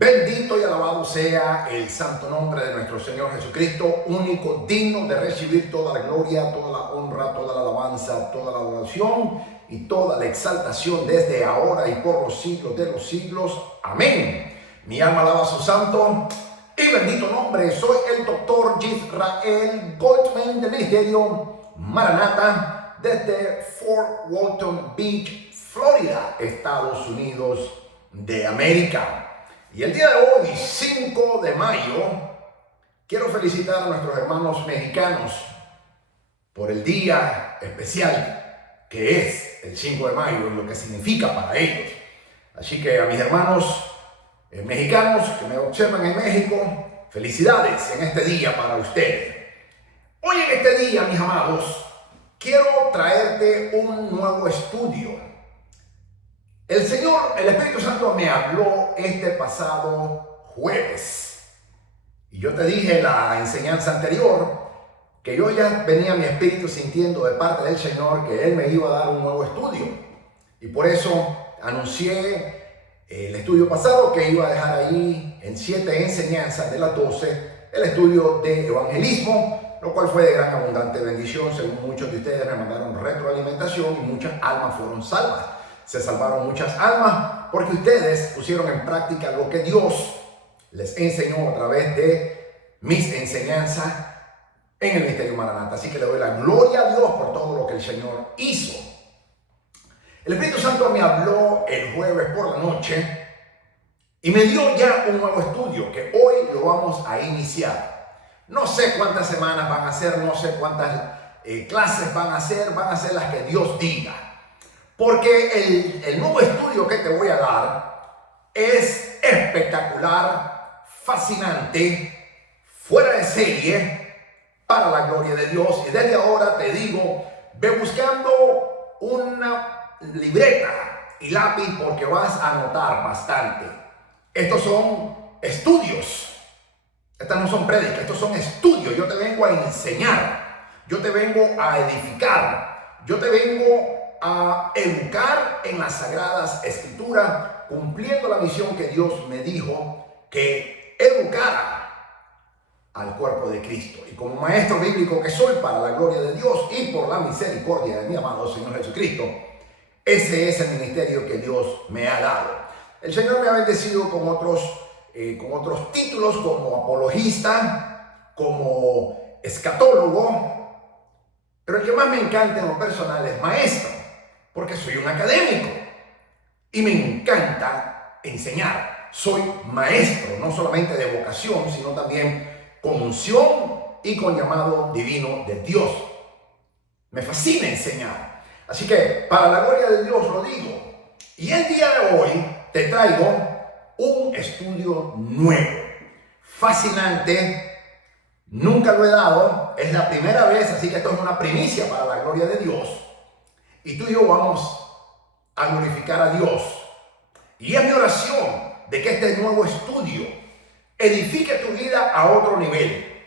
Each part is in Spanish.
Bendito y alabado sea el santo nombre de nuestro Señor Jesucristo, único, digno de recibir toda la gloria, toda la honra, toda la alabanza, toda la adoración y toda la exaltación desde ahora y por los siglos de los siglos. Amén. Mi alma alaba a su santo y bendito nombre. Soy el doctor Israel Goldman del Ministerio Maranata desde Fort Walton Beach, Florida, Estados Unidos de América. Y el día de hoy, 5 de mayo, quiero felicitar a nuestros hermanos mexicanos por el día especial que es el 5 de mayo y lo que significa para ellos. Así que a mis hermanos mexicanos que me observan en México, felicidades en este día para ustedes. Hoy en este día, mis amados, quiero traerte un nuevo estudio. El Espíritu Santo me habló este pasado jueves. Y yo te dije en la enseñanza anterior que yo ya venía mi espíritu sintiendo de parte del Señor que Él me iba a dar un nuevo estudio. Y por eso anuncié el estudio pasado que iba a dejar ahí en 7 enseñanzas de las 12 el estudio de evangelismo, lo cual fue de gran abundante bendición. Según muchos de ustedes me mandaron retroalimentación y muchas almas fueron salvas. Se salvaron muchas almas porque ustedes pusieron en práctica lo que Dios les enseñó a través de mis enseñanzas en el Ministerio Maranata. Así que le doy la gloria a Dios por todo lo que el Señor hizo. El Espíritu Santo me habló el jueves por la noche y me dio ya un nuevo estudio que hoy lo vamos a iniciar. No sé cuántas semanas van a ser, no sé cuántas clases van a ser las que Dios diga. Porque el nuevo estudio que te voy a dar es espectacular, fascinante, fuera de serie, para la gloria de Dios. Y desde ahora te digo, ve buscando una libreta y lápiz porque vas a anotar bastante. Estos son estudios. Estas no son prédicas, estos son estudios. Yo te vengo a enseñar, yo te vengo a edificar, yo te vengo a educar en las Sagradas Escrituras, cumpliendo la misión que Dios me dijo que educara al cuerpo de Cristo. Y como maestro bíblico que soy, para la gloria de Dios y por la misericordia de mi amado Señor Jesucristo, ese es el ministerio que Dios me ha dado. El Señor me ha bendecido con otros títulos, como apologista, como escatólogo, pero el que más me encanta en lo personal es maestro, porque soy un académico y me encanta enseñar. Soy maestro, no solamente de vocación, sino también con unción y con llamado divino de Dios. Me fascina enseñar. Así que para la gloria de Dios lo digo. Y el día de hoy te traigo un estudio nuevo, fascinante. Nunca lo he dado, es la primera vez, así que esto es una primicia para la gloria de Dios. Y tú y yo vamos a glorificar a Dios. Y es mi oración de que este nuevo estudio edifique tu vida a otro nivel.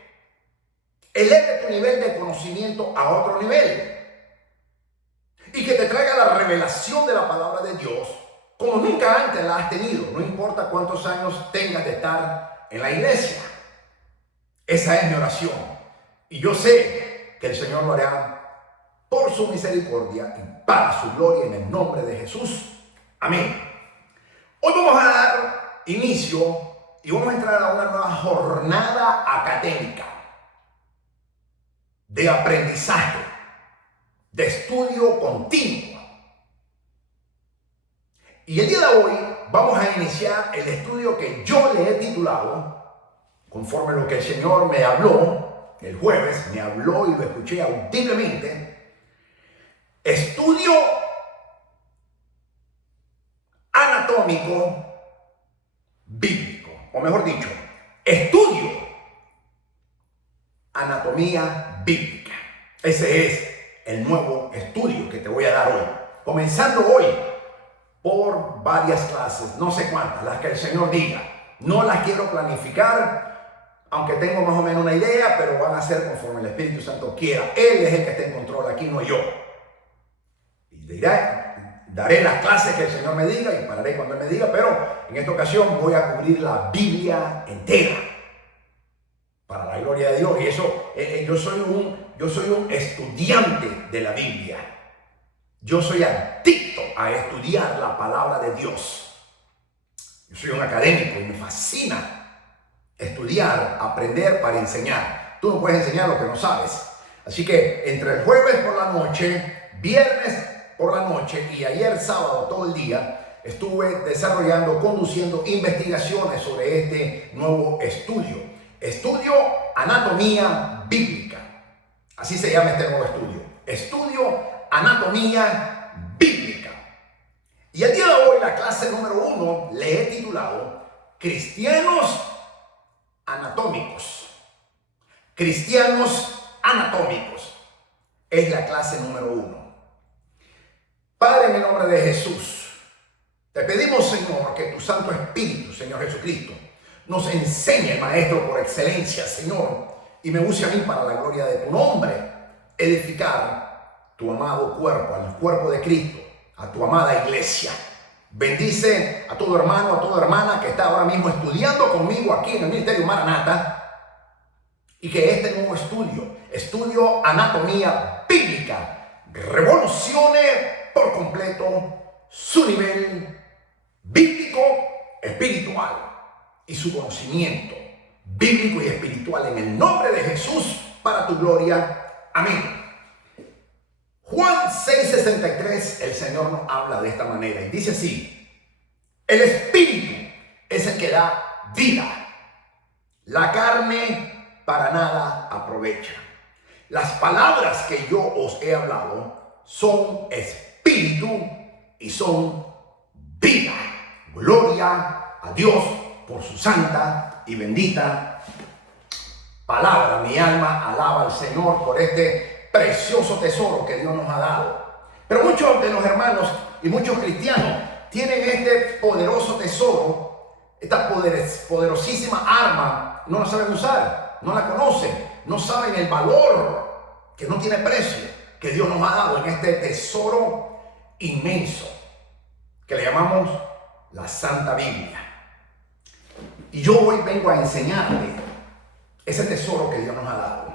Eleve tu nivel de conocimiento a otro nivel. Y que te traiga la revelación de la palabra de Dios como nunca antes la has tenido. No importa cuántos años tengas de estar en la iglesia. Esa es mi oración. Y yo sé que el Señor lo hará por su misericordia y para su gloria en el nombre de Jesús. Amén. Hoy vamos a dar inicio y vamos a entrar a una nueva jornada académica de aprendizaje, de estudio continuo. Y el día de hoy vamos a iniciar el estudio que yo le he titulado, conforme a lo que el Señor me habló el jueves, me habló y lo escuché audiblemente, estudio anatómico bíblico, o mejor dicho, estudio anatomía bíblica. Ese es el nuevo estudio que te voy a dar hoy, comenzando hoy por varias clases, no sé cuántas, las que el Señor diga. No las quiero planificar, aunque tengo más o menos una idea, pero van a ser conforme el Espíritu Santo quiera. Él es el que está en control aquí, no yo. Y daré las clases que el Señor me diga y pararé cuando Él me diga, pero en esta ocasión voy a cubrir la Biblia entera para la gloria de Dios. Y eso, yo soy un estudiante de la Biblia. Yo soy adicto a estudiar la palabra de Dios. Yo soy un académico y me fascina estudiar, aprender para enseñar. Tú no puedes enseñar lo que no sabes. Así que entre el jueves por la noche, viernes por la noche y ayer sábado todo el día, estuve desarrollando, conduciendo investigaciones sobre este nuevo estudio. Estudio Anatomía Bíblica. Así se llama este nuevo estudio. Estudio Anatomía Bíblica. Y el día de hoy, la clase número 1, le he titulado Cristianos Anatómicos. Cristianos Anatómicos. Es la clase número 1. Padre, en el nombre de Jesús, te pedimos, Señor, que tu Santo Espíritu, Señor Jesucristo, nos enseñe, Maestro por excelencia, Señor, y me use a mí para la gloria de tu nombre, edificar tu amado cuerpo, al cuerpo de Cristo, a tu amada iglesia. Bendice a todo hermano, a toda hermana que está ahora mismo estudiando conmigo aquí en el Ministerio Maranata, y que este nuevo estudio Anatomía Bíblica, revolucione por completo su nivel bíblico, espiritual y su conocimiento bíblico y espiritual en el nombre de Jesús para tu gloria. Amén. Juan 6:63, el Señor nos habla de esta manera y dice así: el espíritu es el que da vida, la carne para nada aprovecha. Las palabras que yo os he hablado son espíritu y son vida. Gloria a Dios por su santa y bendita palabra. Mi alma alaba al Señor por este precioso tesoro que Dios nos ha dado. Pero muchos de los hermanos y muchos cristianos tienen este poderoso tesoro, esta poderosísima arma, no la saben usar, no la conocen, no saben el valor que no tiene precio que Dios nos ha dado en este tesoro inmenso que le llamamos la Santa Biblia. Y yo hoy vengo a enseñarle ese tesoro que Dios nos ha dado.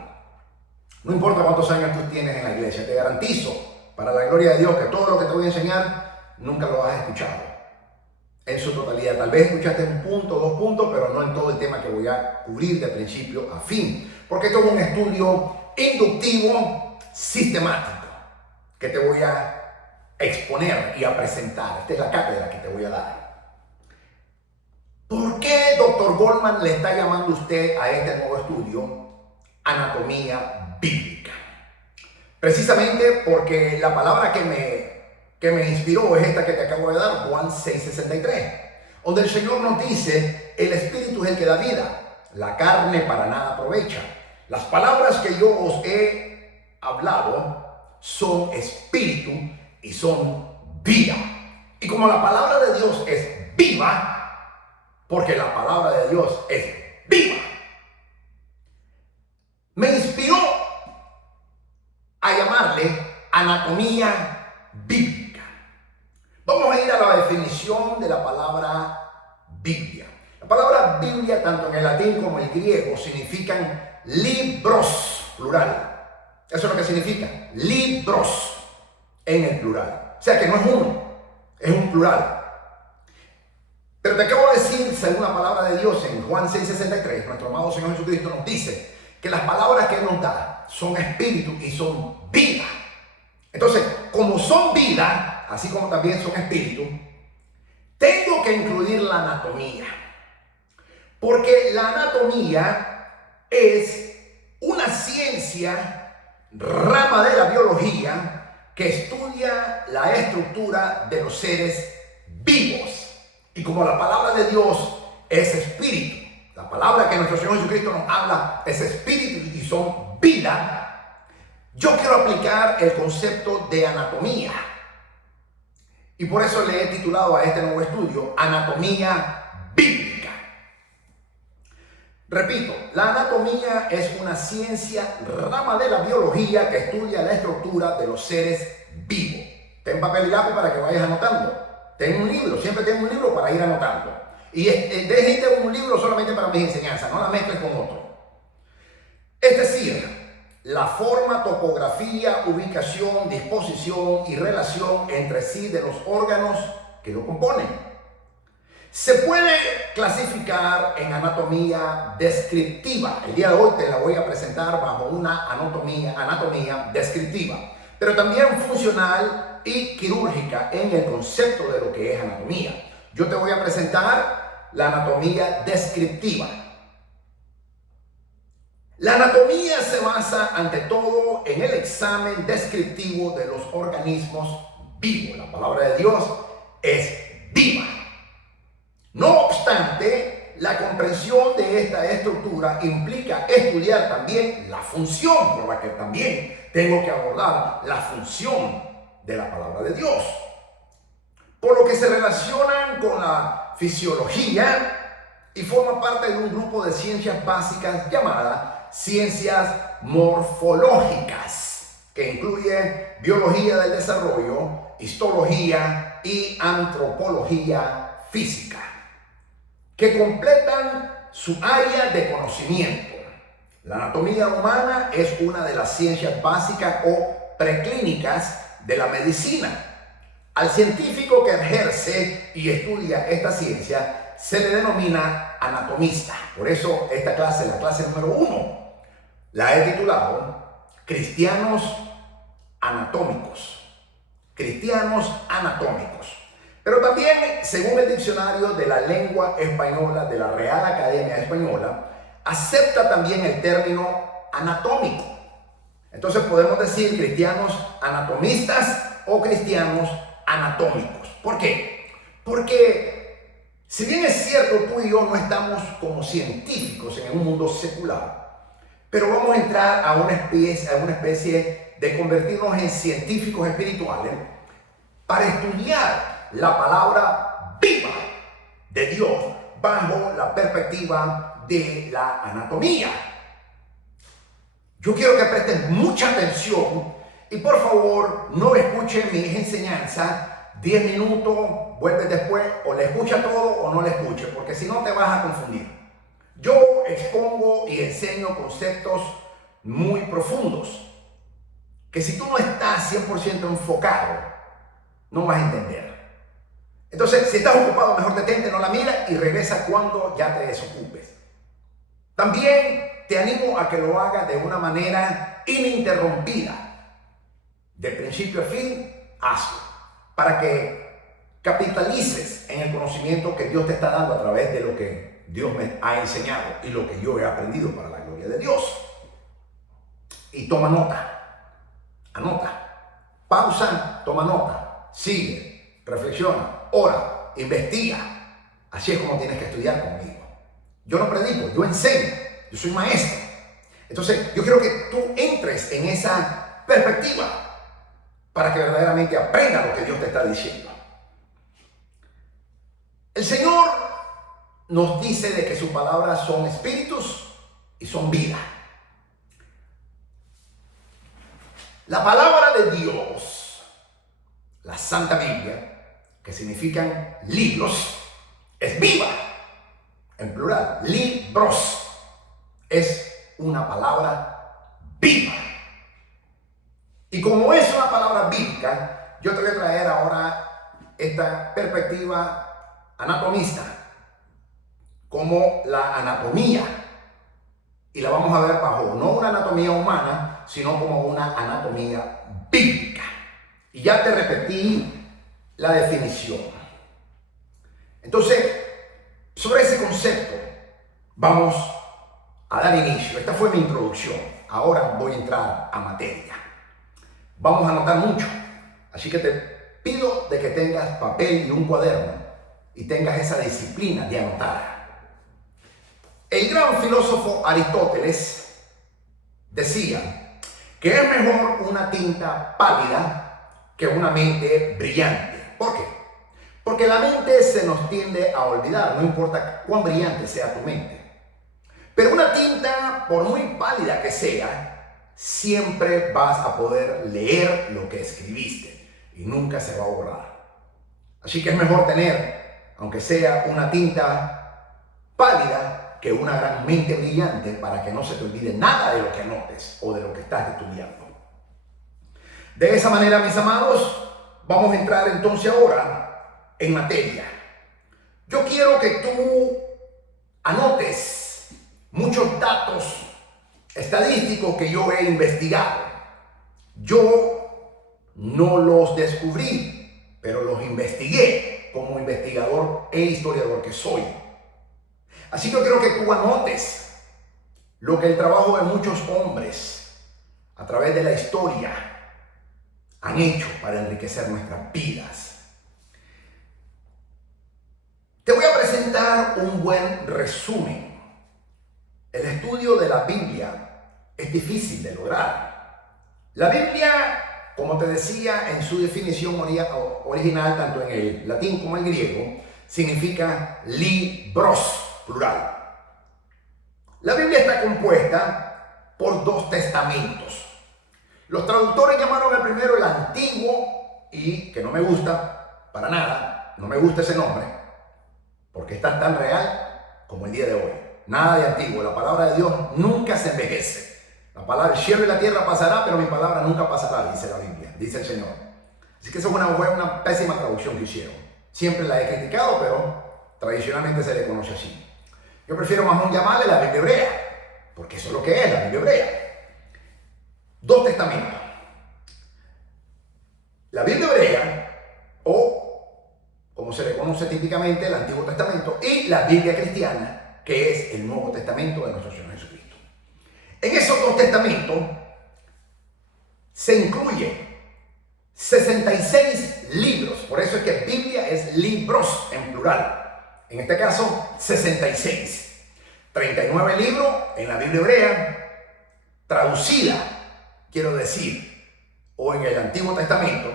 No importa cuántos años tú tienes en la iglesia, te garantizo, para la gloria de Dios, que todo lo que te voy a enseñar nunca lo has escuchado en su totalidad. Tal vez escuchaste un punto, 2 puntos, pero no en todo el tema que voy a cubrir de principio a fin. Porque esto es un estudio inductivo, sistemático, que te voy a exponer y a presentar. Esta es la cátedra que te voy a dar. ¿Por qué Dr. Goldman le está llamando usted a este nuevo estudio Anatomía Bíblica? Precisamente porque la palabra que me inspiró es esta que te acabo de dar, Juan 6:63, donde el Señor nos dice: el espíritu es el que da vida, la carne para nada aprovecha. Las palabras que yo os he hablado son espíritu y son vida. Y como la palabra de Dios es viva, porque la palabra de Dios es viva, me inspiró a llamarle anatomía bíblica. Vamos a ir a la definición de la palabra Biblia. La palabra Biblia, tanto en el latín como en el griego, significan libros, plural. Eso es lo que significa, libros en el plural. O sea que no es uno, es un plural. Pero te acabo de decir, según la palabra de Dios en Juan 6:63, nuestro amado Señor Jesucristo nos dice que las palabras que Él nos da son espíritu y son vida. Entonces, como son vida, así como también son espíritu, tengo que incluir la anatomía. Porque la anatomía es una ciencia, rama de la biología, que estudia la estructura de los seres vivos. Y como la palabra de Dios es espíritu, la palabra que nuestro Señor Jesucristo nos habla es espíritu y son vida, yo quiero aplicar el concepto de anatomía. Y por eso le he titulado a este nuevo estudio Anatomía Bíblica. Repito, la anatomía es una ciencia, rama de la biología, que estudia la estructura de los seres vivos. Ten papel y lápiz para que vayas anotando. Ten un libro, siempre ten un libro para ir anotando. Y déjate un libro solamente para mis enseñanzas, no la mezcles con otro. Es decir, la forma, topografía, ubicación, disposición y relación entre sí de los órganos que lo componen. Se puede clasificar en anatomía descriptiva. El día de hoy te la voy a presentar bajo una anatomía descriptiva, pero también funcional y quirúrgica en el concepto de lo que es anatomía. Yo te voy a presentar la anatomía descriptiva. La anatomía se basa ante todo en el examen descriptivo de los organismos vivos. La palabra de Dios es viva. No obstante, la comprensión de esta estructura implica estudiar también la función, por la que también tengo que abordar la función de la palabra de Dios. Por lo que se relacionan con la fisiología y forma parte de un grupo de ciencias básicas llamadas ciencias morfológicas, que incluye biología del desarrollo, histología y antropología física, que completan su área de conocimiento. La anatomía humana es una de las ciencias básicas o preclínicas de la medicina. Al científico que ejerce y estudia esta ciencia se le denomina anatomista. Por eso esta clase, la clase número 1, la he titulado Cristianos Anatómicos. Cristianos Anatómicos. Pero también, según el diccionario de la lengua española de la Real Academia Española, acepta también el término anatómico. Entonces podemos decir cristianos anatomistas o cristianos anatómicos. ¿Por qué? Porque si bien es cierto, tú y yo no estamos como científicos en un mundo secular, pero vamos a entrar a una especie de convertirnos en científicos espirituales para estudiar la palabra viva de Dios bajo la perspectiva de la anatomía. Yo quiero que prestes mucha atención y por favor no escuchen mis enseñanzas 10 minutos, vuelves después, o le escucha todo o no le escuches, porque si no te vas a confundir. Yo expongo y enseño conceptos muy profundos que si tú no estás 100% enfocado, no vas a entender. Entonces, si estás ocupado, mejor detente, no la mira y regresa cuando ya te desocupes. También te animo a que lo hagas de una manera ininterrumpida. De principio a fin, hazlo. Para que capitalices en el conocimiento que Dios te está dando a través de lo que Dios me ha enseñado y lo que yo he aprendido para la gloria de Dios. Y toma nota. Anota. Pausa, toma nota. Sigue, reflexiona, ora, investiga. Así es como tienes que estudiar conmigo. Yo no predico, yo enseño. Yo soy maestro. Entonces, yo quiero que tú entres en esa perspectiva para que verdaderamente aprendas lo que Dios te está diciendo. El Señor nos dice de que sus palabras son espíritus y son vida. La palabra de Dios, la Santa Biblia, que significan libros, es viva. En plural, libros, es una palabra viva. Y como es una palabra bíblica, yo te voy a traer ahora esta perspectiva anatomista, como la anatomía. Y la vamos a ver bajo no una anatomía humana, sino como una anatomía bíblica. Y ya te repetí la definición. Entonces, sobre ese concepto vamos a dar inicio. Esta fue mi introducción. Ahora voy a entrar a materia. Vamos a anotar mucho. Así que te pido de que tengas papel y un cuaderno y tengas esa disciplina de anotar. El gran filósofo Aristóteles decía que es mejor una tinta pálida que una mente brillante. ¿Por qué? Porque la mente se nos tiende a olvidar, no importa cuán brillante sea tu mente. Pero una tinta, por muy pálida que sea, siempre vas a poder leer lo que escribiste. y nunca se va a borrar. Así que es mejor tener, aunque sea una tinta pálida, que una gran mente brillante para que no se te olvide nada de lo que anotes o de lo que estás estudiando. De esa manera, mis amados, vamos a entrar entonces ahora en materia. Yo quiero que tú anotes muchos datos estadísticos que yo he investigado. Yo no los descubrí, pero los investigué como investigador e historiador que soy. Así que yo quiero que tú anotes lo que el trabajo de muchos hombres a través de la historia han hecho para enriquecer nuestras vidas. Te voy a presentar un buen resumen. El estudio de la Biblia es difícil de lograr. La Biblia, como te decía en su definición original, tanto en el latín como en el griego, significa libros, plural. La Biblia está compuesta por 2 testamentos. Los traductores llamaron al primero el Antiguo, y que no me gusta para nada, no me gusta ese nombre, porque está tan real como el día de hoy. Nada de antiguo, la palabra de Dios nunca se envejece. La palabra, el cielo y la tierra pasará, pero mi palabra nunca pasará, dice la Biblia, dice el Señor. Así que eso fue una pésima traducción que hicieron. Siempre la he criticado, pero tradicionalmente se le conoce así. Yo prefiero más aún llamarle la Biblia hebrea, porque eso es lo que es la Biblia hebrea. 2 testamentos. La Biblia hebrea, o como se le conoce típicamente el Antiguo Testamento, y la Biblia cristiana, que es el Nuevo Testamento de nuestro Señor Jesucristo. En esos 2 testamentos se incluyen 66 libros, por eso es que Biblia es libros en plural. En este caso, 66. 39 libros en la Biblia hebrea, traducida, quiero decir, o en el Antiguo Testamento,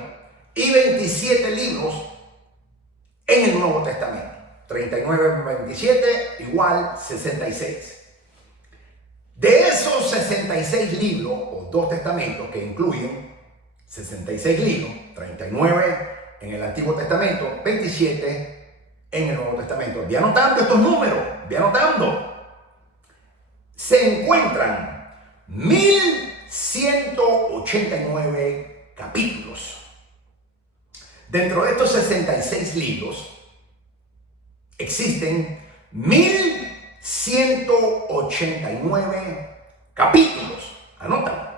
y 27 libros en el Nuevo Testamento. 39 más 27 igual 66. De esos 66 libros, o 2 testamentos que incluyen 66 libros, 39 en el Antiguo Testamento, 27 en el Nuevo Testamento. Ve anotando estos números, ve anotando. Se encuentran 1189 capítulos. Dentro de estos 66 libros existen 1189 capítulos. Anótalo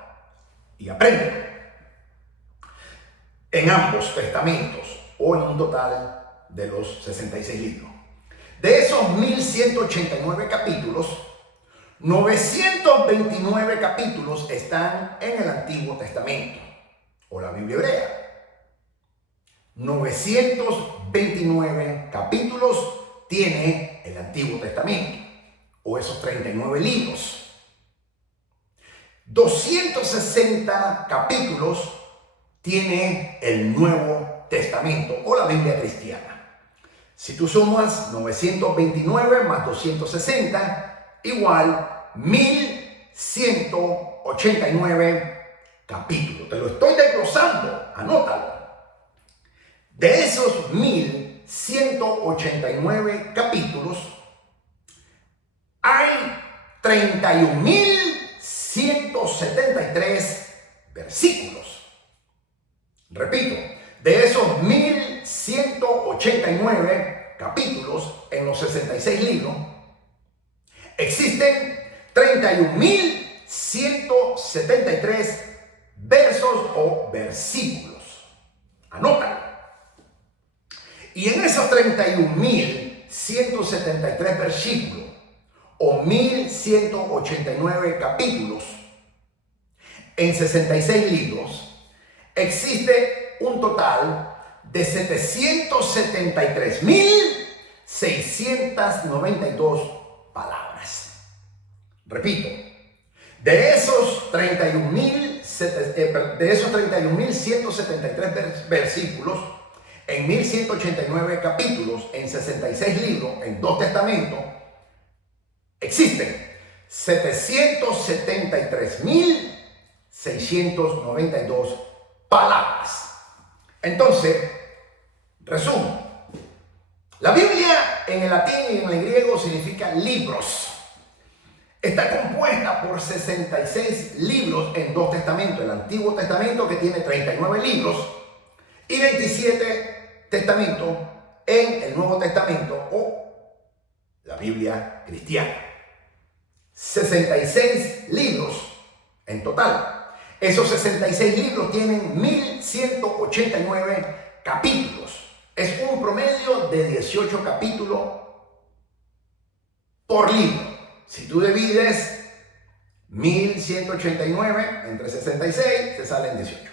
y aprende. En ambos testamentos, o en un total de los 66 libros. De esos 1189 capítulos, 929 capítulos están en el Antiguo Testamento, o la Biblia hebrea. 929 capítulos tiene el Antiguo Testamento, o esos 39 libros. 260 capítulos tiene el Nuevo Testamento, o la Biblia cristiana. Si tú sumas 929 más 260, igual 1189 capítulos. Te lo estoy desglosando, anótalo. De esos 1189 capítulos, hay 31.173 versículos. Repito, de esos 1189 capítulos en los 66 libros, existen 31.173 versos o versículos. Anótalo. Y en esos 31.173 versículos o 1.189 capítulos en 66 libros, existe un total de 773.692 palabras. Repito, de esos 31.173 versículos, en 1.189 capítulos, en 66 libros, en 2 testamentos, existen 773.692 palabras. Entonces, resumo. La Biblia en el latín y en el griego significa libros. Está compuesta por 66 libros en dos testamentos. El Antiguo Testamento, que tiene 39 libros, y 27 testamentos en el Nuevo Testamento o la Biblia cristiana. 66 libros en total. Esos 66 libros tienen 1189 capítulos. Es un promedio de 18 capítulos por libro. Si tú divides 1189 entre 66, te salen 18.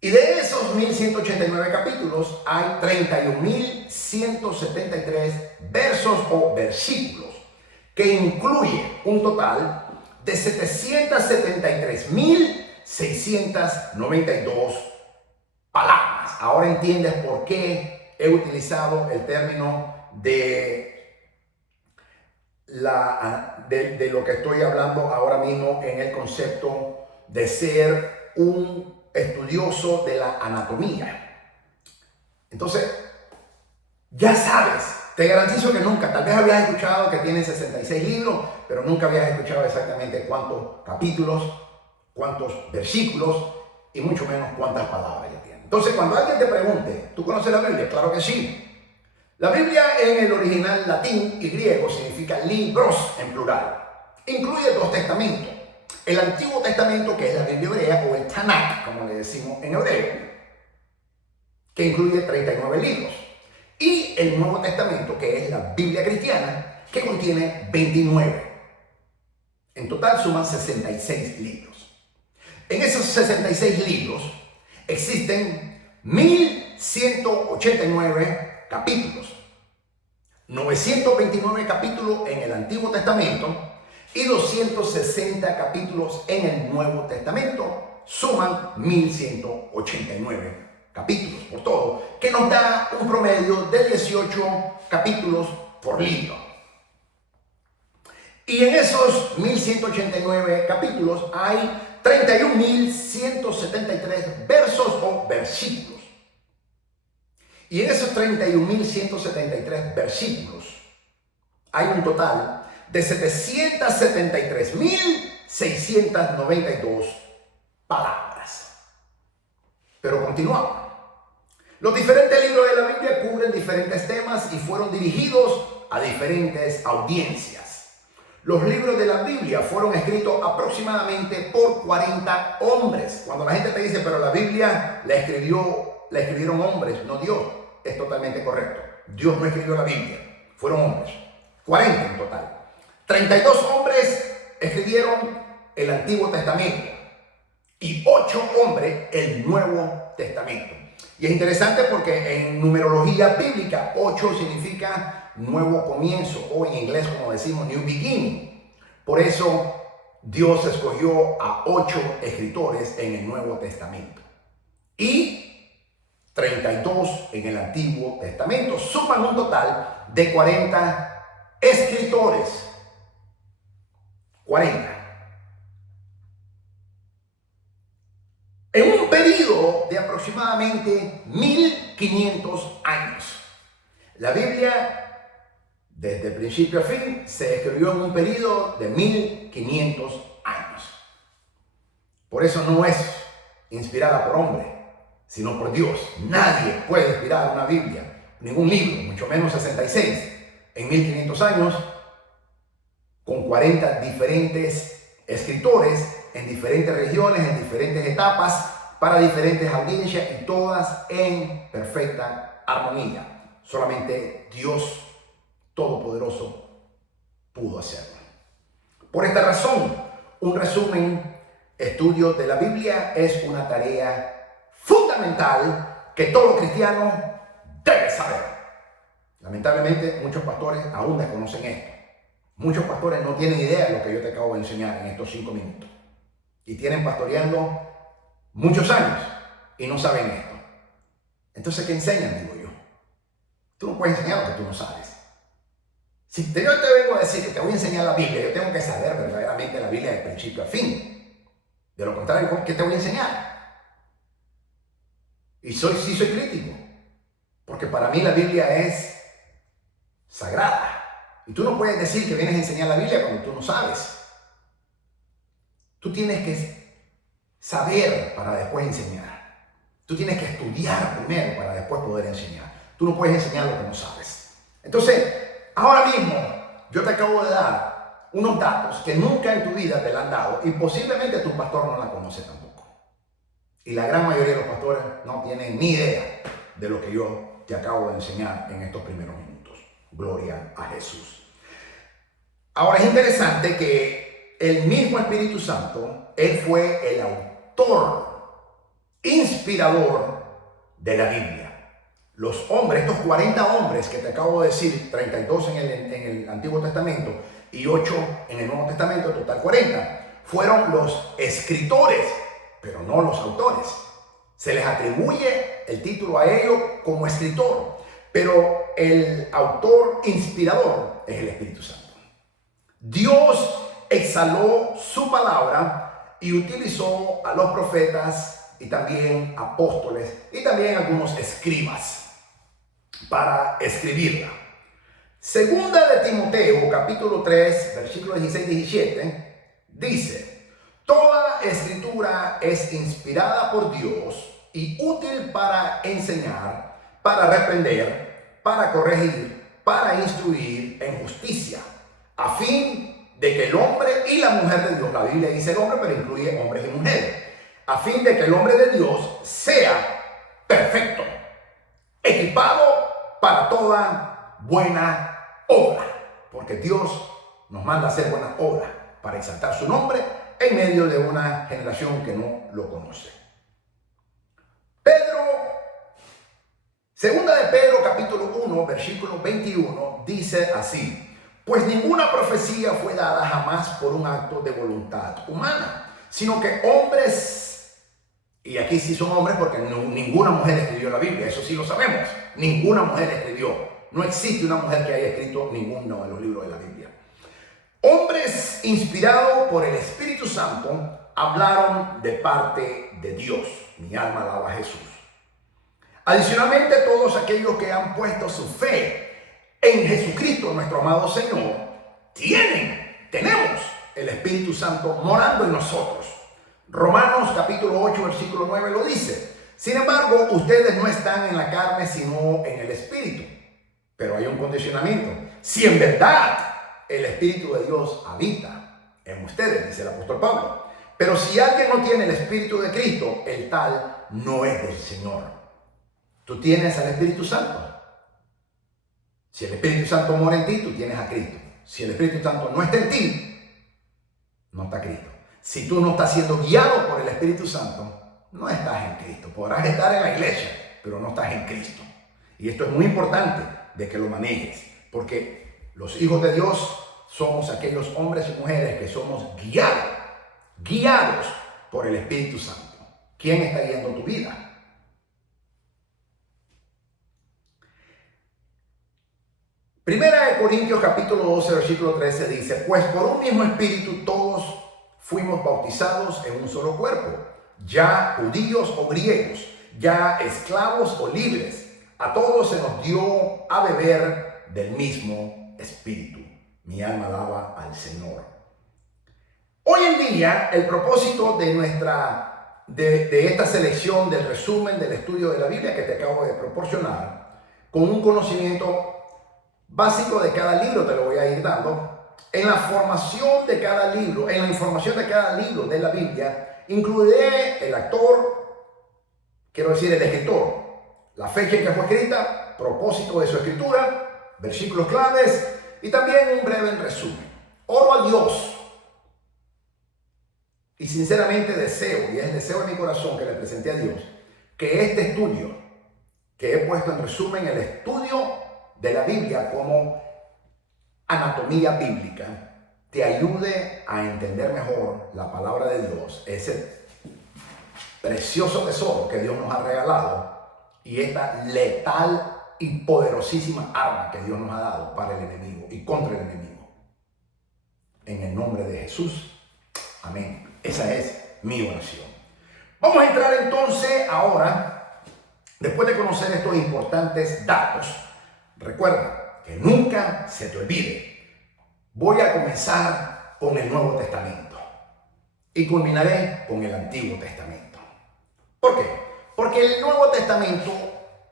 Y de esos 1189 capítulos hay 31.173 versos o versículos, que incluye un total de 773.692 palabras. Ahora entiendes por qué he utilizado el término de lo que estoy hablando ahora mismo en el concepto de ser un estudioso de la anatomía. Entonces, ya sabes, te garantizo que nunca, tal vez habías escuchado que tienen 66 libros, pero nunca habías escuchado exactamente cuántos capítulos, cuántos versículos y mucho menos cuántas palabras ya tienen. Entonces, cuando alguien te pregunte, ¿tú conoces la Biblia? Claro que sí. La Biblia en el original latín y griego significa libros en plural. Incluye dos testamentos. El Antiguo Testamento, que es la Biblia hebrea, o el Tanakh, como le decimos en hebreo, que incluye 39 libros. Y el Nuevo Testamento, que es la Biblia cristiana, que contiene 29. En total suman 66 libros. En esos 66 libros existen 1189 capítulos, 929 capítulos en el Antiguo Testamento y 260 capítulos en el Nuevo Testamento. Suman 1189 capítulos por todo, que nos da un promedio de 18 capítulos por libro. Y en esos 1189 capítulos hay 31.173 versos o versículos. Y en esos 31.173 versículos hay un total de 773.692 palabras. Pero continuamos. Los diferentes libros de la Biblia cubren diferentes temas y fueron dirigidos a diferentes audiencias. Los libros de la Biblia fueron escritos aproximadamente por 40 hombres. Cuando la gente te dice, pero la Biblia la escribieron hombres, no Dios, es totalmente correcto. Dios no escribió la Biblia, fueron hombres. 40 en total. 32 hombres escribieron el Antiguo Testamento y 8 hombres el Nuevo Testamento. Y es interesante porque en numerología bíblica 8 significa nuevo comienzo, o en inglés como decimos new beginning. Por eso Dios escogió a 8 escritores en el Nuevo Testamento y 32 en el Antiguo Testamento. Suman un total de 40 escritores. 40. En un periodo de aproximadamente 1500 años. La Biblia, desde principio a fin, se escribió en un periodo de 1500 años. Por eso no es inspirada por hombre, sino por Dios. Nadie puede inspirar una Biblia, ningún libro, mucho menos 66, en 1500 años, con 40 diferentes escritores en diferentes regiones, en diferentes etapas, para diferentes audiencias y todas en perfecta armonía. Solamente Dios Todopoderoso pudo hacerlo. Por esta razón, un resumen, estudio de la Biblia es una tarea fundamental que todo cristiano debe saber. Lamentablemente, muchos pastores aún desconocen esto. Muchos pastores no tienen idea de lo que yo te acabo de enseñar en estos 5 minutos. Y tienen pastoreando muchos años y no saben esto. Entonces, ¿qué enseñan? Digo yo. Tú no puedes enseñar lo que tú no sabes. Si yo te vengo a decir que te voy a enseñar la Biblia, yo tengo que saber verdaderamente la Biblia de principio a fin. De lo contrario, ¿qué te voy a enseñar? Y sí soy crítico, porque para mí la Biblia es sagrada. Y tú no puedes decir que vienes a enseñar la Biblia cuando tú no sabes. Tú tienes que saber para después enseñar. Tú tienes que estudiar primero para después poder enseñar. Tú no puedes enseñar lo que no sabes. Entonces, ahora mismo, yo te acabo de dar unos datos que nunca en tu vida te la han dado y posiblemente tu pastor no la conoce tampoco. Y la gran mayoría de los pastores no tienen ni idea de lo que yo te acabo de enseñar en estos primeros minutos. Gloria a Jesús. Ahora es interesante que el mismo Espíritu Santo, Él fue el autor, inspirador de la Biblia. Los hombres, estos 40 hombres que te acabo de decir, 32 en el Antiguo Testamento y 8 en el Nuevo Testamento, total 40, fueron los escritores, pero no los autores. Se les atribuye el título a ellos como escritor, pero el autor inspirador es el Espíritu Santo. Dios exhaló su palabra y utilizó a los profetas y también apóstoles y también algunos escribas para escribirla. Segunda de Timoteo, capítulo 3, versículos 16-17, dice: toda escritura es inspirada por Dios y útil para enseñar, para reprender, para corregir, para instruir en justicia, a fin de que el hombre y la mujer de Dios, la Biblia dice el hombre, pero incluye hombres y mujeres, a fin de que el hombre de Dios sea perfecto, equipado para toda buena obra, porque Dios nos manda a hacer buenas obras para exaltar su nombre en medio de una generación que no lo conoce. Segunda de Pedro, capítulo 1, versículo 21, dice así: pues ninguna profecía fue dada jamás por un acto de voluntad humana, sino que hombres, y aquí sí son hombres porque ninguna mujer escribió la Biblia, eso sí lo sabemos, ninguna mujer escribió, no existe una mujer que haya escrito ninguno de los libros de la Biblia. Hombres inspirados por el Espíritu Santo hablaron de parte de Dios. Mi alma alaba a Jesús. Adicionalmente, todos aquellos que han puesto su fe en Jesucristo, nuestro amado Señor, tenemos el Espíritu Santo morando en nosotros. Romanos capítulo 8, versículo 9 lo dice: sin embargo, ustedes no están en la carne, sino en el Espíritu. Pero hay un condicionamiento: si en verdad el Espíritu de Dios habita en ustedes, dice el apóstol Pablo. Pero si alguien no tiene el Espíritu de Cristo, el tal no es del Señor. Tú tienes al Espíritu Santo. Si el Espíritu Santo mora en ti, tú tienes a Cristo. Si el Espíritu Santo no está en ti, no está Cristo. Si tú no estás siendo guiado por el Espíritu Santo, no estás en Cristo. Podrás estar en la iglesia, pero no estás en Cristo. Y esto es muy importante de que lo manejes, porque los hijos de Dios somos aquellos hombres y mujeres que somos guiados por el Espíritu Santo. ¿Quién está guiando tu vida? Primera de Corintios capítulo 12, versículo 13 dice: pues por un mismo espíritu todos fuimos bautizados en un solo cuerpo, ya judíos o griegos, ya esclavos o libres, a todos se nos dio a beber del mismo espíritu. Mi alma alaba al Señor. Hoy en día, el propósito de esta selección del resumen del estudio de la Biblia que te acabo de proporcionar, con un conocimiento básico de cada libro te lo voy a ir dando, en la formación de cada libro, en la información de cada libro de la Biblia, incluiré el autor, quiero decir el escritor, la fecha en que fue escrita, propósito de su escritura, versículos claves y también un breve resumen. Oro a Dios y sinceramente deseo, y es el deseo de mi corazón que le presenté a Dios, que este estudio que he puesto en resumen, el estudio de la Biblia como anatomía bíblica, te ayude a entender mejor la palabra de Dios, ese precioso tesoro que Dios nos ha regalado y esta letal y poderosísima arma que Dios nos ha dado para el enemigo y contra el enemigo. En el nombre de Jesús, amén. Esa es mi oración. Vamos a entrar entonces ahora Después de conocer estos importantes datos, recuerda que nunca se te olvide. Voy a comenzar con el Nuevo Testamento y culminaré con el Antiguo Testamento. ¿Por qué? Porque el Nuevo Testamento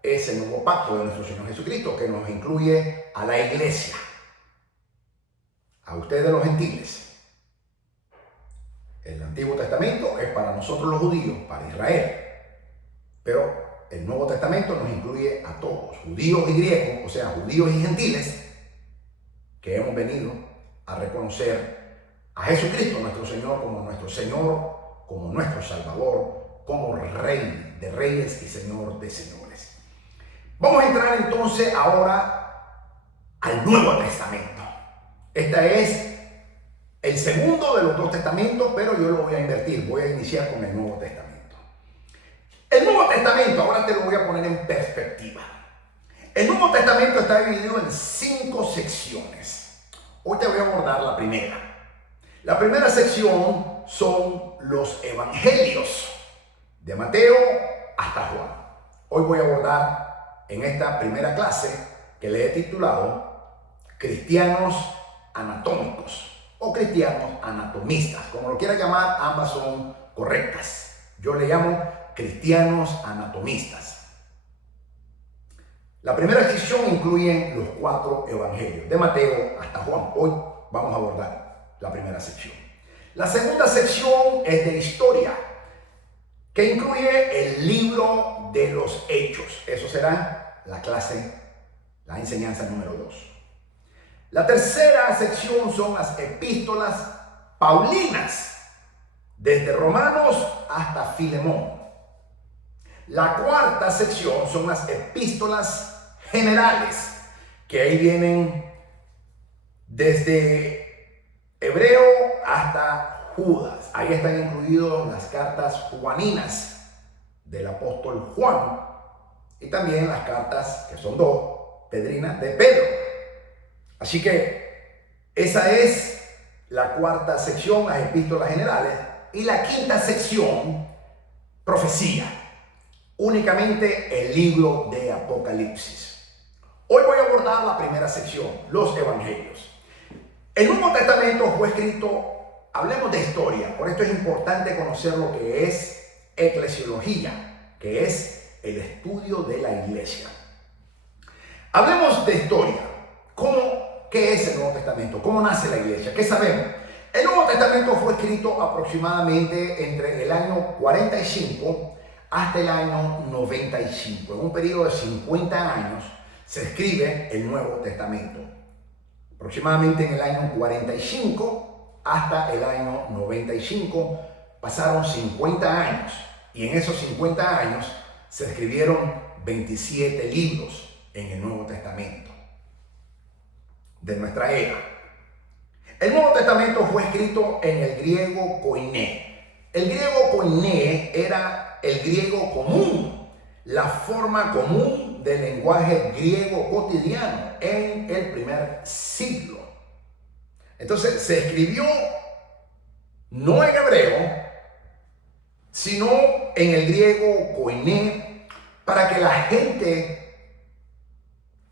es el nuevo pacto de nuestro Señor Jesucristo, que nos incluye a la iglesia, a ustedes los gentiles. El Antiguo Testamento es para nosotros los judíos, para Israel. Pero el Nuevo Testamento nos incluye a todos, judíos y griegos, o sea, judíos y gentiles, que hemos venido a reconocer a Jesucristo, nuestro Señor, como nuestro Salvador, como Rey de reyes y Señor de señores. Vamos a entrar entonces ahora al Nuevo Testamento. Este es el segundo de los dos testamentos, pero yo lo voy a invertir. Voy a iniciar con el Nuevo Testamento. El Nuevo Testamento, ahora te lo voy a poner en perspectiva. El Nuevo Testamento está dividido en 5 secciones. Hoy te voy a abordar la primera. La primera sección son los evangelios, de Mateo hasta Juan. Hoy voy a abordar en esta primera clase, que le he titulado Cristianos Anatómicos o Cristianos Anatomistas. Como lo quieras llamar, ambas son correctas. Yo le llamo Cristianos Anatomistas. La primera sección incluye los 4 evangelios, de Mateo hasta Juan. Hoy vamos a abordar la primera sección. La segunda sección es de historia, que incluye el libro de los Hechos. Eso será la clase, la enseñanza número 2. La tercera sección son las epístolas paulinas, desde Romanos hasta Filemón. La cuarta sección son las epístolas generales, que ahí vienen desde Hebreo hasta Judas. Ahí están incluidas las cartas juaninas del apóstol Juan y también las cartas, que son 2, pedrinas de Pedro. Así que esa es la cuarta sección, las epístolas generales. Y la quinta sección, profecía. Únicamente el libro de Apocalipsis. Hoy voy a abordar la primera sección, los evangelios. El Nuevo Testamento fue escrito, hablemos de historia, por esto es importante conocer lo que es eclesiología, que es el estudio de la iglesia. Hablemos de historia. ¿Qué es el Nuevo Testamento? ¿Cómo nace la iglesia? ¿Qué sabemos? El Nuevo Testamento fue escrito aproximadamente entre el año 45 hasta el año 95. En un periodo de 50 años se escribe el Nuevo Testamento. Aproximadamente en el año 45 hasta el año 95 pasaron 50 años. Y en esos 50 años se escribieron 27 libros en el Nuevo Testamento de nuestra era. El Nuevo Testamento fue escrito en el griego koiné. El griego koiné era el griego común, la forma común del lenguaje griego cotidiano en el primer siglo. Entonces se escribió no en hebreo, sino en el griego koiné, para que la gente,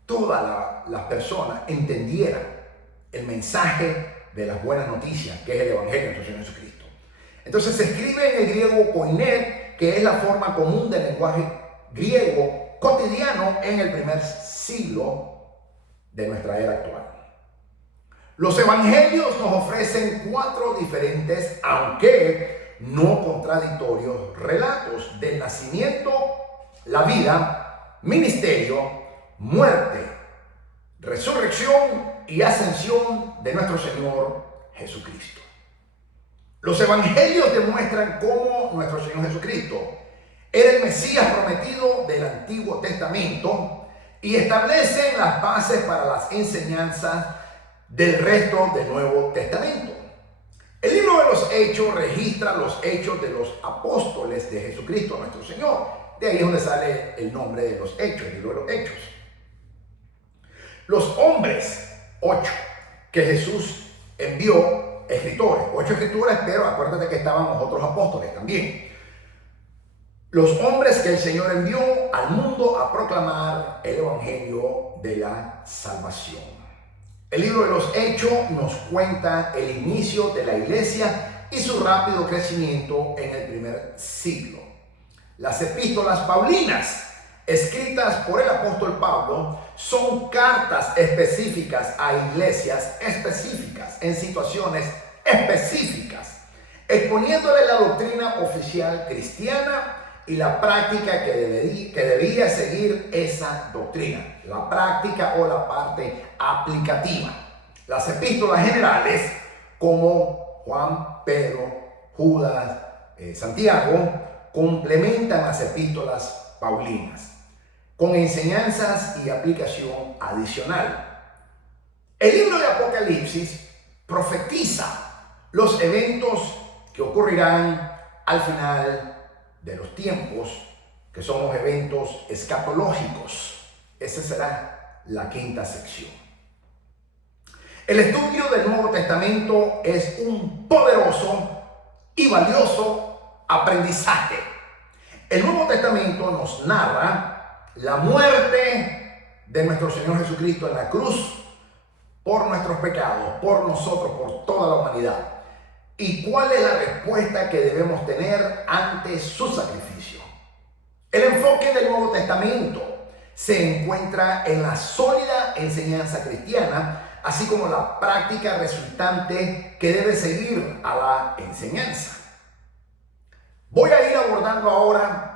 todas las personas, entendieran el mensaje de las buenas noticias, que es el Evangelio de nuestro Señor Jesucristo. Entonces se escribe en el griego koiné, que es la forma común del lenguaje griego cotidiano en el primer siglo de nuestra era actual. Los evangelios nos ofrecen 4 diferentes, aunque no contradictorios, relatos del nacimiento, la vida, ministerio, muerte, resurrección y ascensión de nuestro Señor Jesucristo. Los evangelios demuestran cómo nuestro Señor Jesucristo era el Mesías prometido del Antiguo Testamento y establecen las bases para las enseñanzas del resto del Nuevo Testamento. El libro de los Hechos registra los hechos de los apóstoles de Jesucristo nuestro Señor. De ahí es donde sale el nombre de los Hechos, el libro de los Hechos. Los hombres, 8, que Jesús envió, escritores, 8 escrituras, pero acuérdate que estaban los otros apóstoles también. los hombres que el Señor envió al mundo a proclamar el evangelio de la salvación. El libro de los Hechos nos cuenta el inicio de la iglesia y su rápido crecimiento en el primer siglo. Las epístolas paulinas, escritas por el apóstol Pablo, son cartas específicas a iglesias específicas, en situaciones específicas, exponiéndole la doctrina oficial cristiana y la práctica que debía seguir esa doctrina, la práctica o la parte aplicativa. Las epístolas generales, como Juan, Pedro, Judas, Santiago, complementan las epístolas paulinas con enseñanzas y aplicación adicional. El libro de Apocalipsis profetiza los eventos que ocurrirán al final de los tiempos, que son los eventos escatológicos. Esa será la quinta sección. El estudio del Nuevo Testamento es un poderoso y valioso aprendizaje. El Nuevo Testamento nos narra la muerte de nuestro Señor Jesucristo en la cruz por nuestros pecados, por nosotros, por toda la humanidad. ¿Y cuál es la respuesta que debemos tener ante su sacrificio? El enfoque del Nuevo Testamento se encuentra en la sólida enseñanza cristiana, así como la práctica resultante que debe seguir a la enseñanza. Voy a ir abordando ahora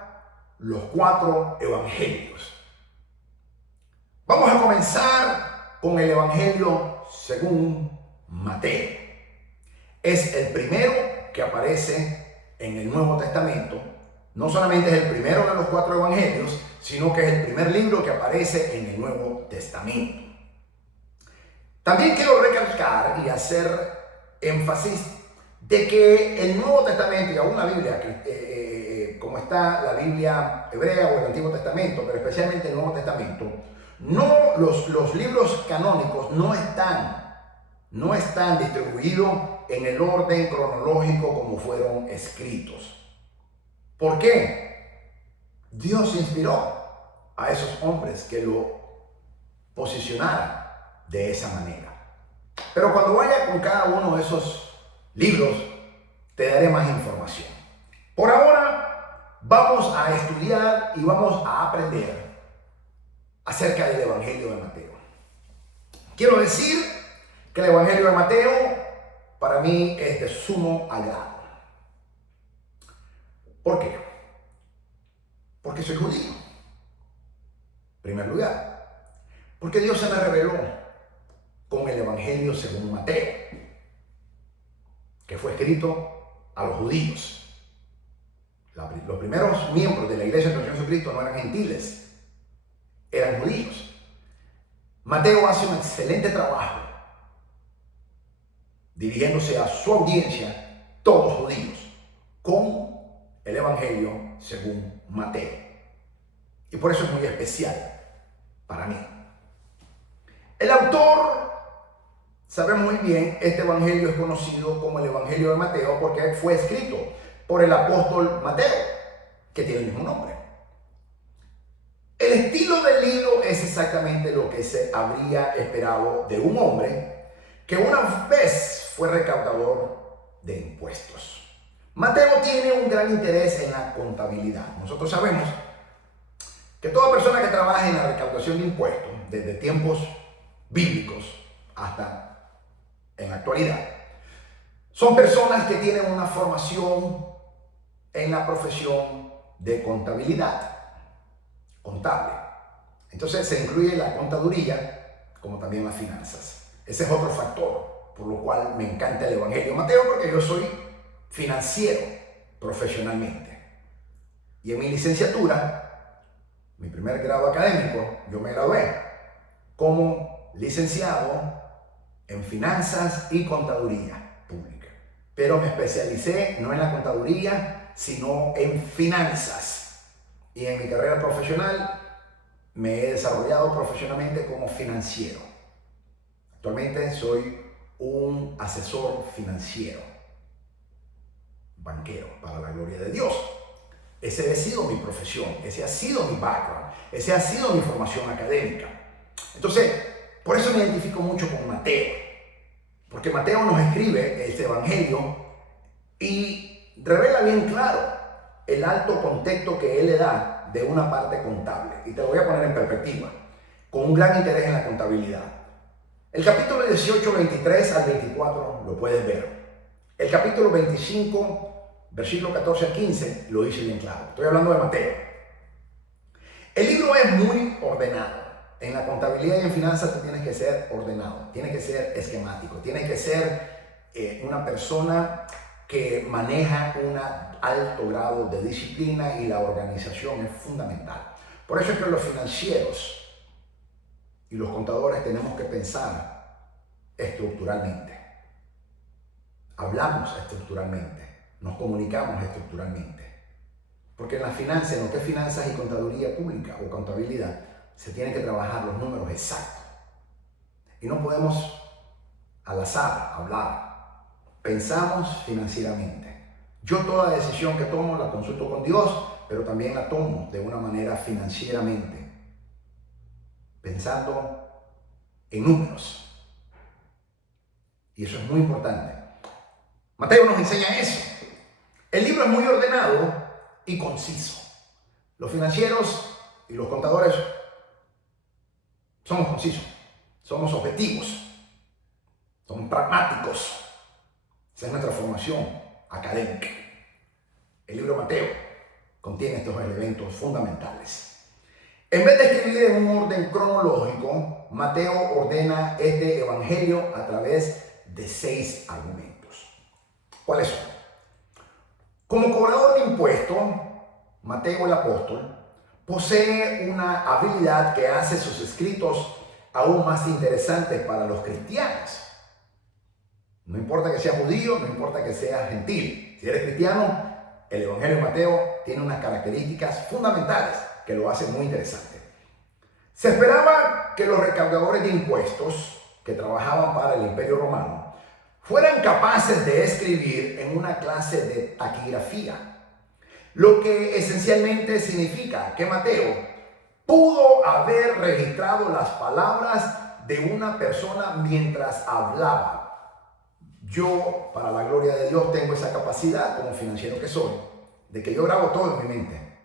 los 4 evangelios. Vamos a comenzar con el evangelio según Mateo. Es el primero que aparece en el Nuevo Testamento. No solamente es el primero de los 4 evangelios, sino que es el primer libro que aparece en el Nuevo Testamento. También quiero recalcar y hacer énfasis de que el Nuevo Testamento y aún la Biblia, como está la Biblia hebrea o el Antiguo Testamento, pero especialmente el Nuevo Testamento, los libros canónicos no están distribuidos en el orden cronológico como fueron escritos. ¿Por qué? Dios inspiró a esos hombres que lo posicionaran de esa manera. Pero cuando vaya con cada uno de esos libros, te daré más información. Por ahora, vamos a estudiar y vamos a aprender acerca del Evangelio de Mateo. Quiero decir que el Evangelio de Mateo para mí es de sumo agrado. ¿Por qué? Porque soy judío, en primer lugar. Porque Dios se me reveló con el Evangelio según Mateo, que fue escrito a los judíos. Los primeros miembros de la iglesia de Jesucristo no eran gentiles, eran judíos. Mateo hace un excelente trabajo dirigiéndose a su audiencia, todos judíos, con el Evangelio según Mateo. Y por eso es muy especial para mí. El autor, sabemos muy bien, este Evangelio es conocido como el Evangelio de Mateo porque fue escrito por el apóstol Mateo, que tiene el mismo nombre. El estilo del libro es exactamente lo que se habría esperado de un hombre que una vez fue recaudador de impuestos. Mateo tiene un gran interés en la contabilidad. Nosotros sabemos que toda persona que trabaja en la recaudación de impuestos, desde tiempos bíblicos hasta en la actualidad, son personas que tienen una formación en la profesión de contabilidad, contable. Entonces se incluye la contaduría como también las finanzas. Ese es otro factor por lo cual me encanta el Evangelio de Mateo, porque yo soy financiero profesionalmente. Y en mi licenciatura, mi primer grado académico, yo me gradué como licenciado en finanzas y contaduría pública. Pero me especialicé no en la contaduría, sino en finanzas. Y en mi carrera profesional me he desarrollado profesionalmente como financiero. Actualmente soy un asesor financiero, banquero, para la gloria de Dios. Ese ha sido mi profesión, ese ha sido mi background, ese ha sido mi formación académica. Entonces, por eso me identifico mucho con Mateo, porque Mateo nos escribe este evangelio y revela bien claro el alto contexto que él le da de una parte contable. Y te lo voy a poner en perspectiva, con un gran interés en la contabilidad. El capítulo 18, 23 al 24 lo puedes ver. El capítulo 25, versículo 14 al 15 lo dice bien claro. Estoy hablando de Mateo. El libro es muy ordenado. En la contabilidad y en finanzas tú tienes que ser ordenado, tienes que ser esquemático, tienes que ser una persona que maneja un alto grado de disciplina, y la organización es fundamental. Por eso es que los financieros y los contadores tenemos que pensar estructuralmente. Hablamos estructuralmente, nos comunicamos estructuralmente. Porque en las finanzas, en lo que es finanzas y contaduría pública o contabilidad, se tienen que trabajar los números exactos. Y no podemos al azar hablar. Pensamos financieramente. Yo toda decisión que tomo la consulto con Dios, pero también la tomo de una manera financieramente, pensando en números. Y eso es muy importante. Mateo nos enseña eso. El libro es muy ordenado y conciso. Los financieros y los contadores somos concisos, somos objetivos, somos pragmáticos. Esa es nuestra formación académica. El libro de Mateo contiene estos elementos fundamentales. En vez de escribir en un orden cronológico, Mateo ordena este evangelio a través de 6 argumentos. ¿Cuáles son? Como cobrador de impuestos, Mateo el apóstol posee una habilidad que hace sus escritos aún más interesantes para los cristianos. No importa que sea judío, no importa que sea gentil. Si eres cristiano, el Evangelio de Mateo tiene unas características fundamentales que lo hacen muy interesante. Se esperaba que los recaudadores de impuestos que trabajaban para el Imperio Romano fueran capaces de escribir en una clase de taquigrafía, lo que esencialmente significa que Mateo pudo haber registrado las palabras de una persona mientras hablaba. Yo, para la gloria de Dios, tengo esa capacidad como financiero que soy, de que yo grabo todo en mi mente.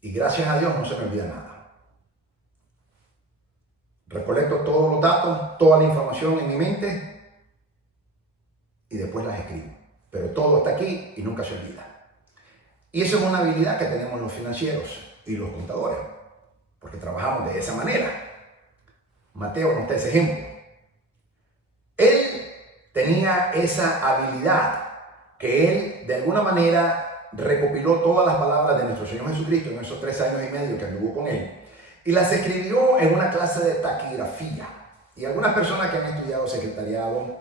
Y gracias a Dios no se me olvida nada. Recolecto todos los datos, toda la información en mi mente y después las escribo. Pero todo está aquí y nunca se olvida. Y eso es una habilidad que tenemos los financieros y los contadores, porque trabajamos de esa manera. Mateo nos da ese ejemplo. Él tenía esa habilidad que él de alguna manera recopiló todas las palabras de nuestro Señor Jesucristo en esos 3 años y medio que anduvo con él y las escribió en una clase de taquigrafía. Y algunas personas que han estudiado secretariado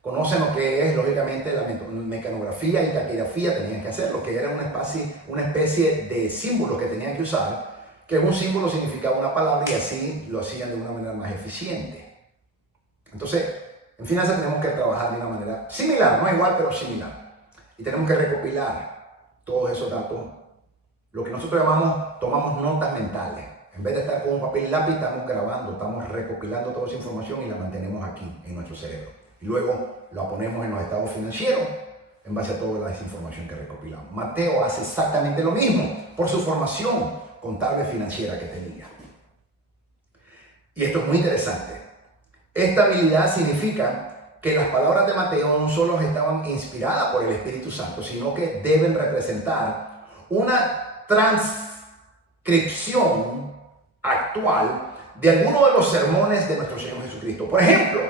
conocen lo que es, lógicamente, la mecanografía y taquigrafía. Tenían que hacer lo que era una especie de símbolo que tenían que usar, que un símbolo significaba una palabra y así lo hacían de una manera más eficiente. Entonces, en finanzas tenemos que trabajar de una manera similar, no igual, pero similar. Y tenemos que recopilar todos esos datos. Lo que nosotros tomamos notas mentales. En vez de estar con un papel y lápiz, estamos grabando, estamos recopilando toda esa información y la mantenemos aquí en nuestro cerebro. Y luego la ponemos en los estados financieros en base a toda esa información que recopilamos. Mateo hace exactamente lo mismo por su formación contable financiera que tenía. Y esto es muy interesante. Esta habilidad significa que las palabras de Mateo no solo estaban inspiradas por el Espíritu Santo, sino que deben representar una transcripción actual de algunos de los sermones de nuestro Señor Jesucristo. Por ejemplo,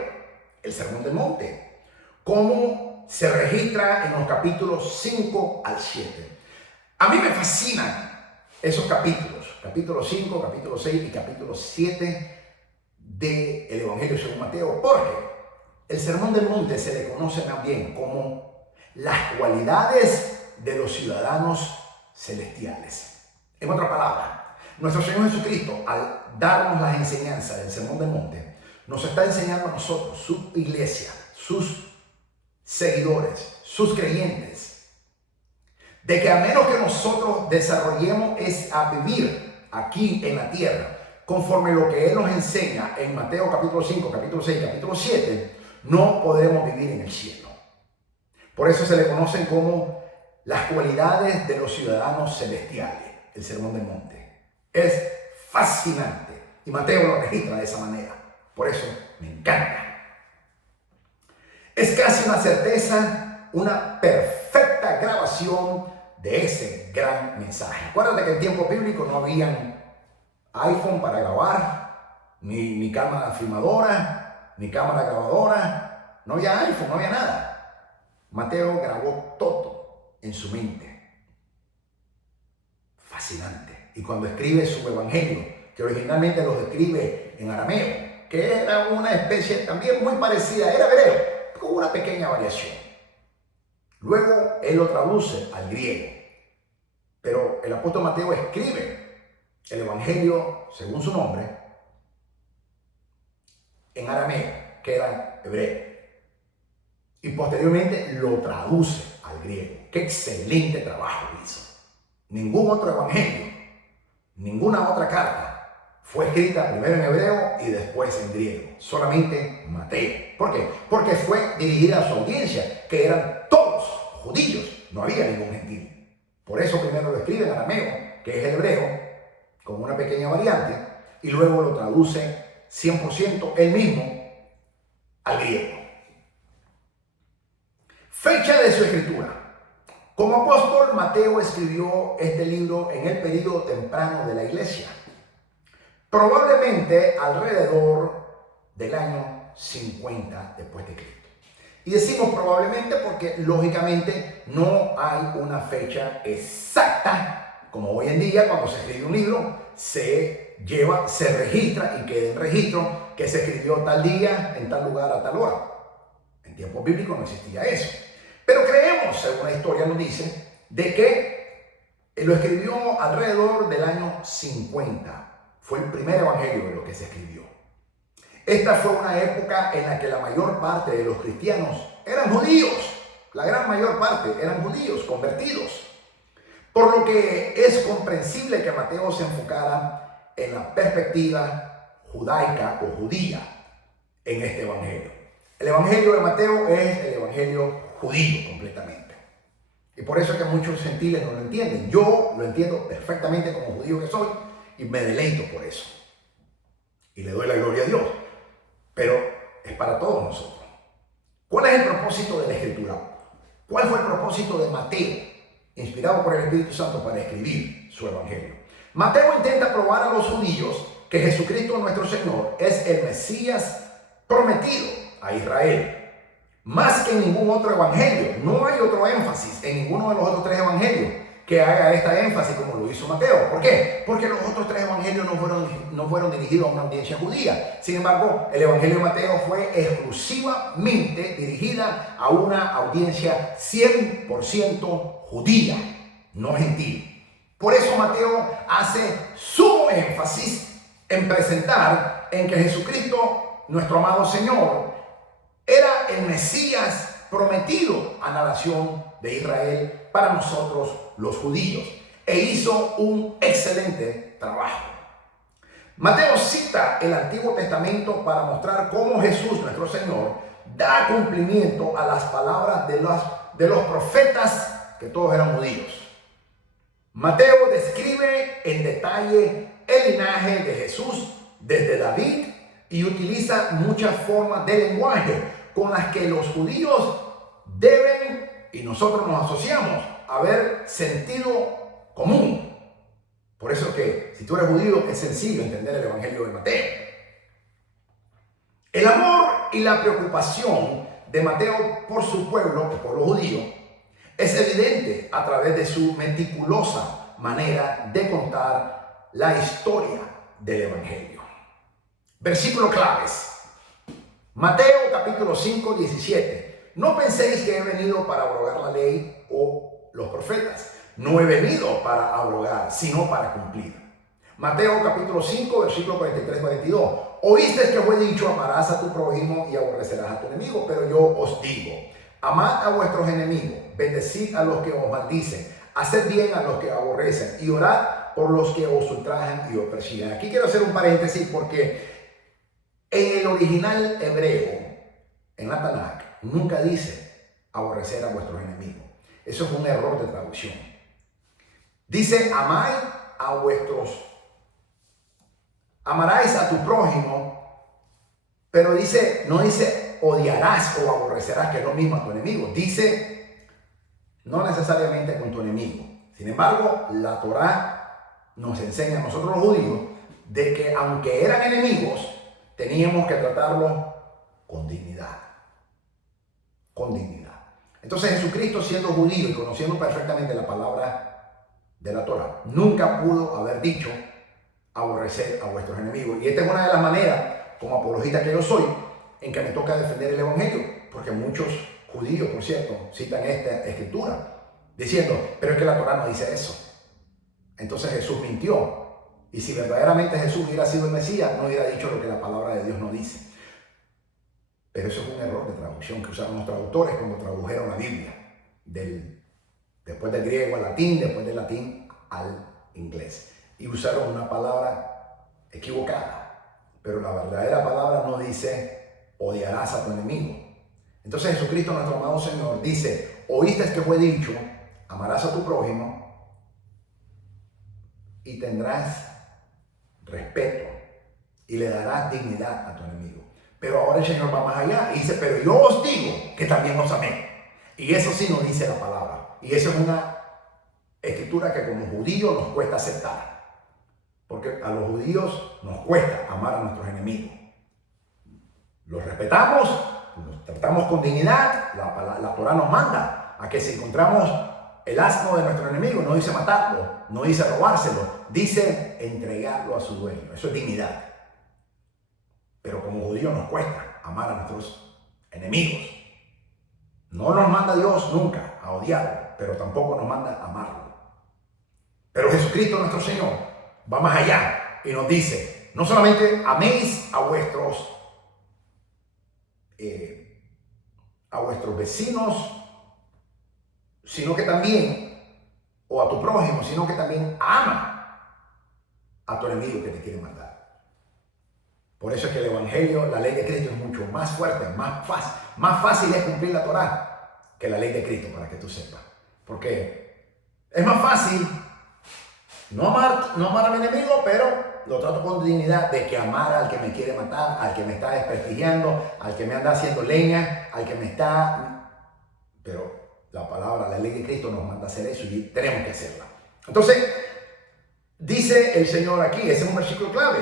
el Sermón del Monte, como se registra en los capítulos 5 al 7. A mí me fascinan esos capítulos, capítulo 5, capítulo 6 y capítulo 7 del Evangelio según Mateo, porque el Sermón del Monte se le conoce también como las cualidades de los ciudadanos celestiales. En otras palabras, nuestro Señor Jesucristo, al darnos las enseñanzas del Sermón del Monte, nos está enseñando a nosotros, su iglesia, sus seguidores, sus creyentes, de que a menos que nosotros desarrollemos es a vivir aquí en la tierra, conforme lo que Él nos enseña en Mateo capítulo 5, capítulo 6, capítulo 7, no podremos vivir en el cielo. Por eso se le conocen como las cualidades de los ciudadanos celestiales, el Sermón del Monte. Es fascinante y Mateo lo registra de esa manera. Por eso me encanta. Es casi una certeza, una perfecta grabación de ese gran mensaje. Acuérdate que en tiempos bíblicos no habían iPhone para grabar, ni cámara filmadora, ni cámara grabadora. No había iPhone, no había nada. Mateo grabó todo en su mente. Fascinante. Y cuando escribe su evangelio, que originalmente los escribe en arameo, que era una especie también muy parecida, era hebreo, con una pequeña variación. Luego él lo traduce al griego. Pero el apóstol Mateo escribe el evangelio, según su nombre, en arameo, que era hebreo. Y posteriormente lo traduce al griego. ¡Qué excelente trabajo hizo! Ningún otro evangelio, ninguna otra carta fue escrita primero en hebreo y después en griego. Solamente Mateo. ¿Por qué? Porque fue dirigida a su audiencia, que eran todos judíos. No había ningún gentil. Por eso primero lo escribe en arameo, que es el hebreo, con una pequeña variante, y luego lo traduce 100% él mismo al griego. Fecha de su escritura. Como apóstol, Mateo escribió este libro en el período temprano de la iglesia, probablemente alrededor del año 50 después de Cristo. Y decimos probablemente porque lógicamente no hay una fecha exacta, como hoy en día cuando se escribe un libro, se registra y queda en registro que se escribió tal día, en tal lugar, a tal hora. En tiempos bíblicos no existía eso. Pero creemos, según la historia nos dice, de que lo escribió alrededor del año 50. Fue el primer evangelio de lo que se escribió. Esta fue una época en la que la mayor parte de los cristianos eran judíos. La gran mayor parte eran judíos convertidos. Por lo que es comprensible que Mateo se enfocara en la perspectiva judaica o judía en este evangelio. El evangelio de Mateo es el evangelio judío completamente. Y por eso es que muchos gentiles no lo entienden. Yo lo entiendo perfectamente como judío que soy y me deleito por eso. Y le doy la gloria a Dios. Pero es para todos nosotros. ¿Cuál es el propósito de la Escritura? ¿Cuál fue el propósito de Mateo, inspirado por el Espíritu Santo para escribir su evangelio? Mateo intenta probar a los judíos que Jesucristo nuestro Señor es el Mesías prometido a Israel. Más que en ningún otro evangelio. No hay otro énfasis en ninguno de los otros tres evangelios que haga esta énfasis como lo hizo Mateo. ¿Por qué? Porque los otros tres evangelios no fueron dirigidos a una audiencia judía. Sin embargo, el evangelio de Mateo fue exclusivamente dirigida a una audiencia 100% judía, no gentil. Por eso Mateo hace sumo énfasis en presentar en que Jesucristo, nuestro amado Señor, era el Mesías prometido a la nación de Israel para nosotros los judíos, e hizo un excelente trabajo. Mateo cita el Antiguo Testamento para mostrar cómo Jesús, nuestro Señor, da cumplimiento a las palabras de los profetas, que todos eran judíos. Mateo describe en detalle el linaje de Jesús desde David y utiliza muchas formas de lenguaje con las que los judíos deben, y nosotros nos asociamos, haber sentido común. Por eso es que si tú eres judío es sencillo entender el evangelio de Mateo. El amor y la preocupación de Mateo por su pueblo, por los judíos, es evidente a través de su meticulosa manera de contar la historia del evangelio. Versículos claves. Mateo capítulo 5, 17. No penséis que he venido para abrogar la ley o los profetas. No he venido para abrogar, sino para cumplir. Mateo capítulo 5, versículo 43, 42. Oísteis que fue dicho, amarás a tu prójimo y aborrecerás a tu enemigo. Pero yo os digo, amad a vuestros enemigos, bendecid a los que os maldicen, haced bien a los que aborrecen y orad por los que os ultrajan y os persiguen. Aquí quiero hacer un paréntesis porque en el original hebreo, en la Tanakh, nunca dice aborrecer a vuestros enemigos. Eso es un error de traducción. Dice amarás a tu prójimo, pero no dice odiarás o aborrecerás, que es lo mismo a tu enemigo. Dice no necesariamente con tu enemigo. Sin embargo, la Torá nos enseña a nosotros los judíos de que aunque eran enemigos, teníamos que tratarlos con dignidad. Con dignidad. Entonces Jesucristo, siendo judío y conociendo perfectamente la palabra de la Torá, nunca pudo haber dicho aborrecer a vuestros enemigos. Y esta es una de las maneras, como apologista que yo soy, en que me toca defender el Evangelio. Porque muchos judíos, por cierto, citan esta escritura diciendo, pero es que la Torá no dice eso. Entonces Jesús mintió. Y si verdaderamente Jesús hubiera sido el Mesías, no hubiera dicho lo que la palabra de Dios no dice. Pero eso es un error de traducción que usaron los traductores cuando tradujeron la Biblia. Después del griego al latín, después del latín al inglés. Y usaron una palabra equivocada. Pero la verdadera palabra no dice odiarás a tu enemigo. Entonces Jesucristo, nuestro amado Señor, dice, oíste que fue dicho, amarás a tu prójimo y tendrás respeto y le darás dignidad a tu enemigo. Pero ahora el Señor va más allá y dice, pero yo os digo que también os amé. Y eso sí nos dice la palabra. Y eso es una escritura que como judíos nos cuesta aceptar. Porque a los judíos nos cuesta amar a nuestros enemigos. Los respetamos, los tratamos con dignidad. La Torá nos manda a que si encontramos el asno de nuestro enemigo, no dice matarlo, no dice robárselo, dice entregarlo a su dueño. Eso es dignidad. Pero como judíos nos cuesta amar a nuestros enemigos. No nos manda Dios nunca a odiarlo, pero tampoco nos manda a amarlo. Pero Jesucristo nuestro Señor va más allá y nos dice, no solamente améis a vuestros vecinos, sino que también, o a tu prójimo, sino que también ama a tu enemigo que te quiere matar. Por eso es que el Evangelio, la ley de Cristo es mucho más fuerte, más fácil es cumplir la Torá que la ley de Cristo, para que tú sepas. Porque es más fácil no amar a mi enemigo, pero lo trato con dignidad, de que amar al que me quiere matar, al que me está desprestigiando, al que me anda haciendo leña, al que me está... Pero la palabra, la ley de Cristo nos manda a hacer eso y tenemos que hacerla. Entonces, dice el Señor aquí, ese es un versículo clave.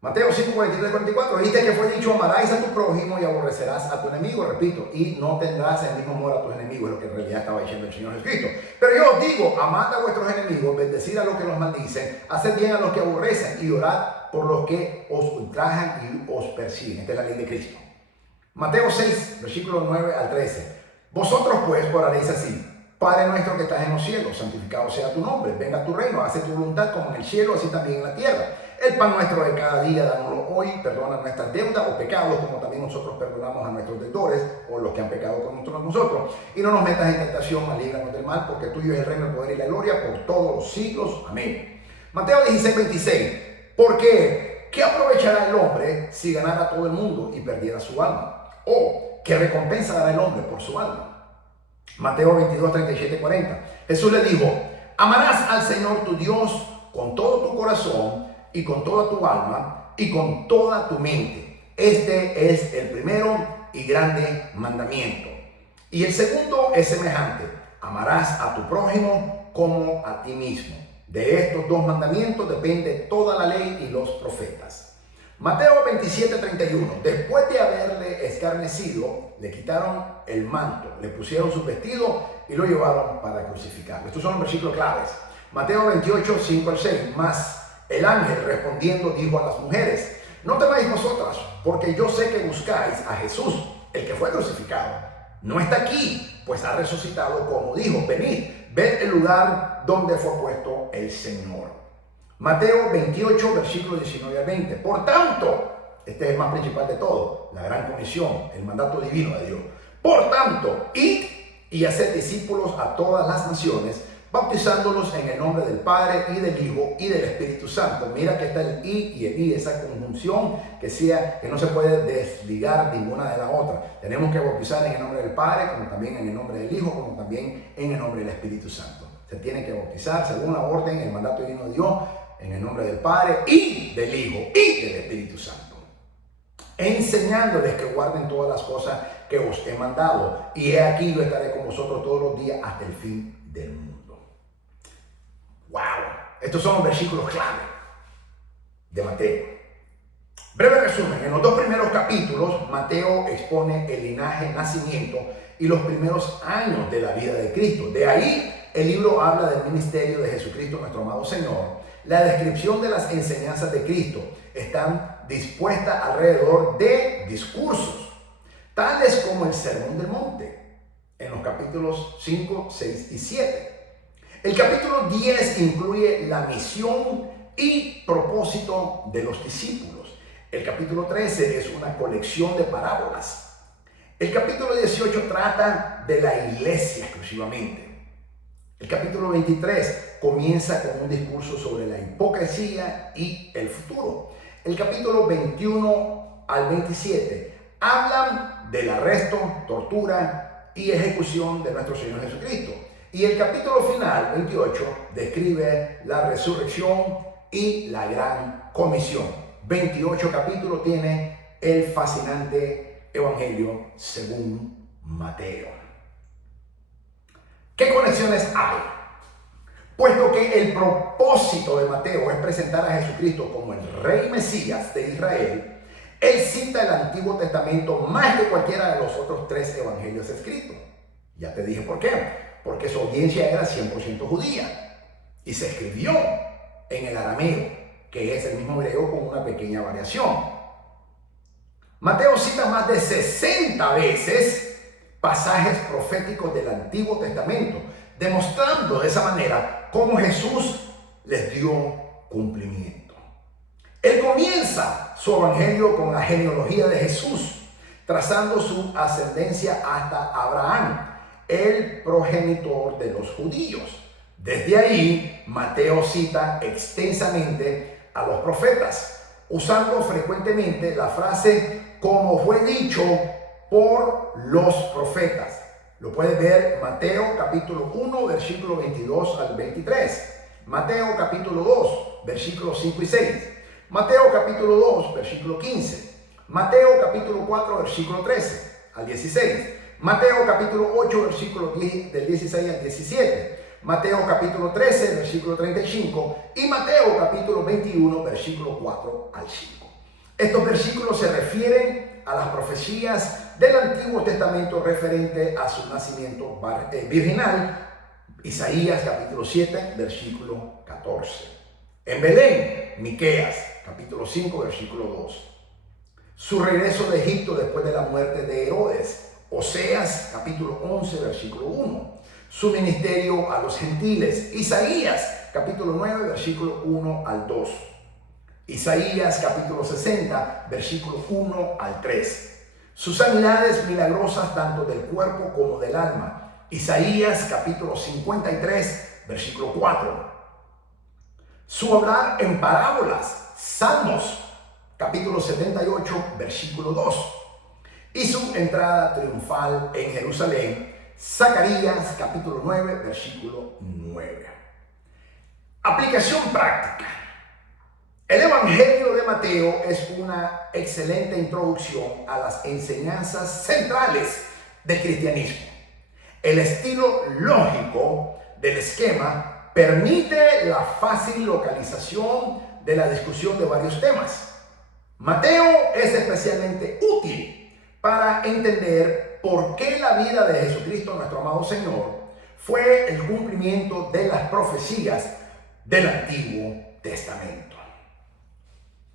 Mateo 5, 43, 44, viste que fue dicho, amarás a tu prójimo y aborrecerás a tu enemigo, repito, y no tendrás el mismo amor a tus enemigos, es lo que en realidad estaba diciendo el Señor Jesucristo. Pero yo os digo, amad a vuestros enemigos, bendecid a los que los maldicen, haced bien a los que aborrecen y orad por los que os ultrajan y os persiguen. Esta es la ley de Cristo. Mateo 6, versículos 9 al 13. Vosotros pues oraréis así: Padre nuestro que estás en los cielos, santificado sea tu nombre, venga tu reino, hace tu voluntad como en el cielo, así también en la tierra. El pan nuestro de cada día, dánoslo hoy, perdona nuestras deudas o pecados, como también nosotros perdonamos a nuestros deudores, o los que han pecado con nosotros. Y no nos metas en tentación, mas líbranos del mal, porque tuyo es el reino, el poder y la gloria por todos los siglos. Amén. Mateo 16, 26. Porque, ¿qué aprovechará el hombre si ganara todo el mundo y perdiera su alma? ¿O qué recompensa dará el hombre por su alma? Mateo 22, 37, 40. Jesús le dijo: amarás al Señor tu Dios con todo tu corazón y con toda tu alma y con toda tu mente. Este es el primero y grande mandamiento. Y el segundo es semejante: amarás a tu prójimo como a ti mismo. De estos dos mandamientos depende toda la ley y los profetas. Mateo 27, 31. Después de haberle escarnecido, le quitaron el manto, le pusieron sus vestidos y lo llevaron para crucificarlo. Estos son los versículos claves. Mateo 28, 5 al 6. Más el ángel respondiendo dijo a las mujeres: no temáis vosotras, porque yo sé que buscáis a Jesús, el que fue crucificado. No está aquí, pues ha resucitado como dijo. Venid, ved el lugar donde fue puesto el Señor. Mateo 28, versículos 19 al 20. Por tanto, este es el más principal de todo, la gran comisión, el mandato divino de Dios. Por tanto, id y haced discípulos a todas las naciones, bautizándolos en el nombre del Padre y del Hijo y del Espíritu Santo. Mira que está el y el i, esa conjunción que no se puede desligar ninguna de la otra. Tenemos que bautizar en el nombre del Padre, como también en el nombre del Hijo, como también en el nombre del Espíritu Santo. Se tiene que bautizar según la orden, el mandato divino de Dios, en el nombre del Padre y del Hijo y del Espíritu Santo, enseñándoles que guarden todas las cosas que os he mandado. Y he aquí, yo estaré con vosotros todos los días hasta el fin del mundo. ¡Wow! Estos son los versículos clave de Mateo. Breve resumen: en los dos primeros capítulos, Mateo expone el linaje, nacimiento y los primeros años de la vida de Cristo. De ahí, el libro habla del ministerio de Jesucristo, nuestro amado Señor. La descripción de las enseñanzas de Cristo están dispuestas alrededor de discursos, tales como el Sermón del Monte, en los capítulos 5, 6 y 7. El capítulo 10 incluye la misión y propósito de los discípulos. El capítulo 13 es una colección de parábolas. El capítulo 18 trata de la iglesia exclusivamente. El capítulo 23 comienza con un discurso sobre la hipocresía y el futuro. El capítulo 21 al 27 hablan del arresto, tortura y ejecución de nuestro Señor Jesucristo. Y el capítulo final, 28, describe la resurrección y la gran comisión. 28 capítulos tiene el fascinante Evangelio según Mateo. ¿Qué conexiones hay? Puesto que el propósito de Mateo es presentar a Jesucristo como el Rey Mesías de Israel, él cita el Antiguo Testamento más que cualquiera de los otros 3 evangelios escritos. Ya te dije por qué. Porque su audiencia era 100% judía y se escribió en el arameo, que es el mismo griego con una pequeña variación. Mateo cita más de 60 veces pasajes proféticos del Antiguo Testamento, demostrando de esa manera cómo Jesús les dio cumplimiento. Él comienza su evangelio con la genealogía de Jesús, trazando su ascendencia hasta Abraham, el progenitor de los judíos. Desde ahí, Mateo cita extensamente a los profetas, usando frecuentemente la frase "como fue dicho por los profetas". Lo puedes ver Mateo capítulo 1, versículo 22 al 23. Mateo capítulo 2, versículos 5 y 6. Mateo capítulo 2, versículo 15. Mateo capítulo 4, versículo 13 al 16. Mateo capítulo 8, versículo 10, del 16 al 17. Mateo capítulo 13, versículo 35. Y Mateo capítulo 21, versículo 4 al 5. Estos versículos se refieren a las profecías del Antiguo Testamento referente a su nacimiento virginal. Isaías capítulo 7, versículo 14. En Belén, Miqueas capítulo 5, versículo 2. Su regreso de Egipto después de la muerte de Herodes. Oseas capítulo 11, versículo 1. Su ministerio a los gentiles. Isaías capítulo 9, versículo 1 al 2. Isaías capítulo 60, versículo 1 al 3. Sus sanidades milagrosas tanto del cuerpo como del alma. Isaías capítulo 53, versículo 4. Su hablar en parábolas. Salmos capítulo 78, versículo 2. Y su entrada triunfal en Jerusalén. Zacarías capítulo 9, versículo 9. Aplicación práctica. El Evangelio de Mateo es una excelente introducción a las enseñanzas centrales del cristianismo. El estilo lógico del esquema permite la fácil localización de la discusión de varios temas. Mateo es especialmente útil para entender por qué la vida de Jesucristo, nuestro amado Señor, fue el cumplimiento de las profecías del Antiguo Testamento.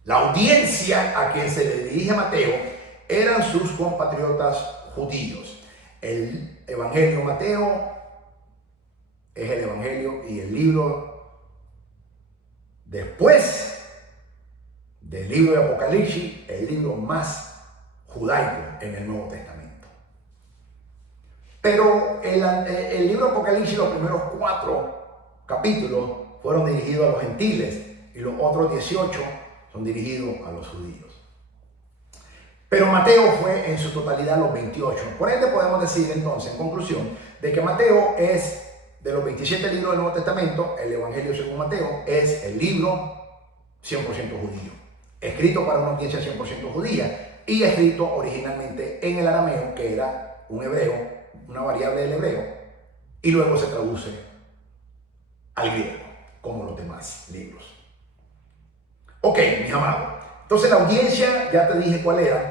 La audiencia a quien se le dirige Mateo eran sus compatriotas judíos. El Evangelio de Mateo es el Evangelio y el libro después del libro de Apocalipsis, el libro más judaico en el Nuevo Testamento. Pero el libro de Apocalipsis, los primeros 4 capítulos fueron dirigidos a los gentiles y los otros 18 son dirigidos a los judíos. Pero Mateo fue en su totalidad los 28. Por ende podemos decir entonces, en conclusión, de que Mateo es, de los 27 libros del Nuevo Testamento, el Evangelio según Mateo es el libro 100% judío, escrito para una audiencia 100% judía y escrito originalmente en el arameo, que era un hebreo, una variable del hebreo, y luego se traduce al griego, como los demás libros. Ok, mis amados. Entonces la audiencia, ya te dije cuál era,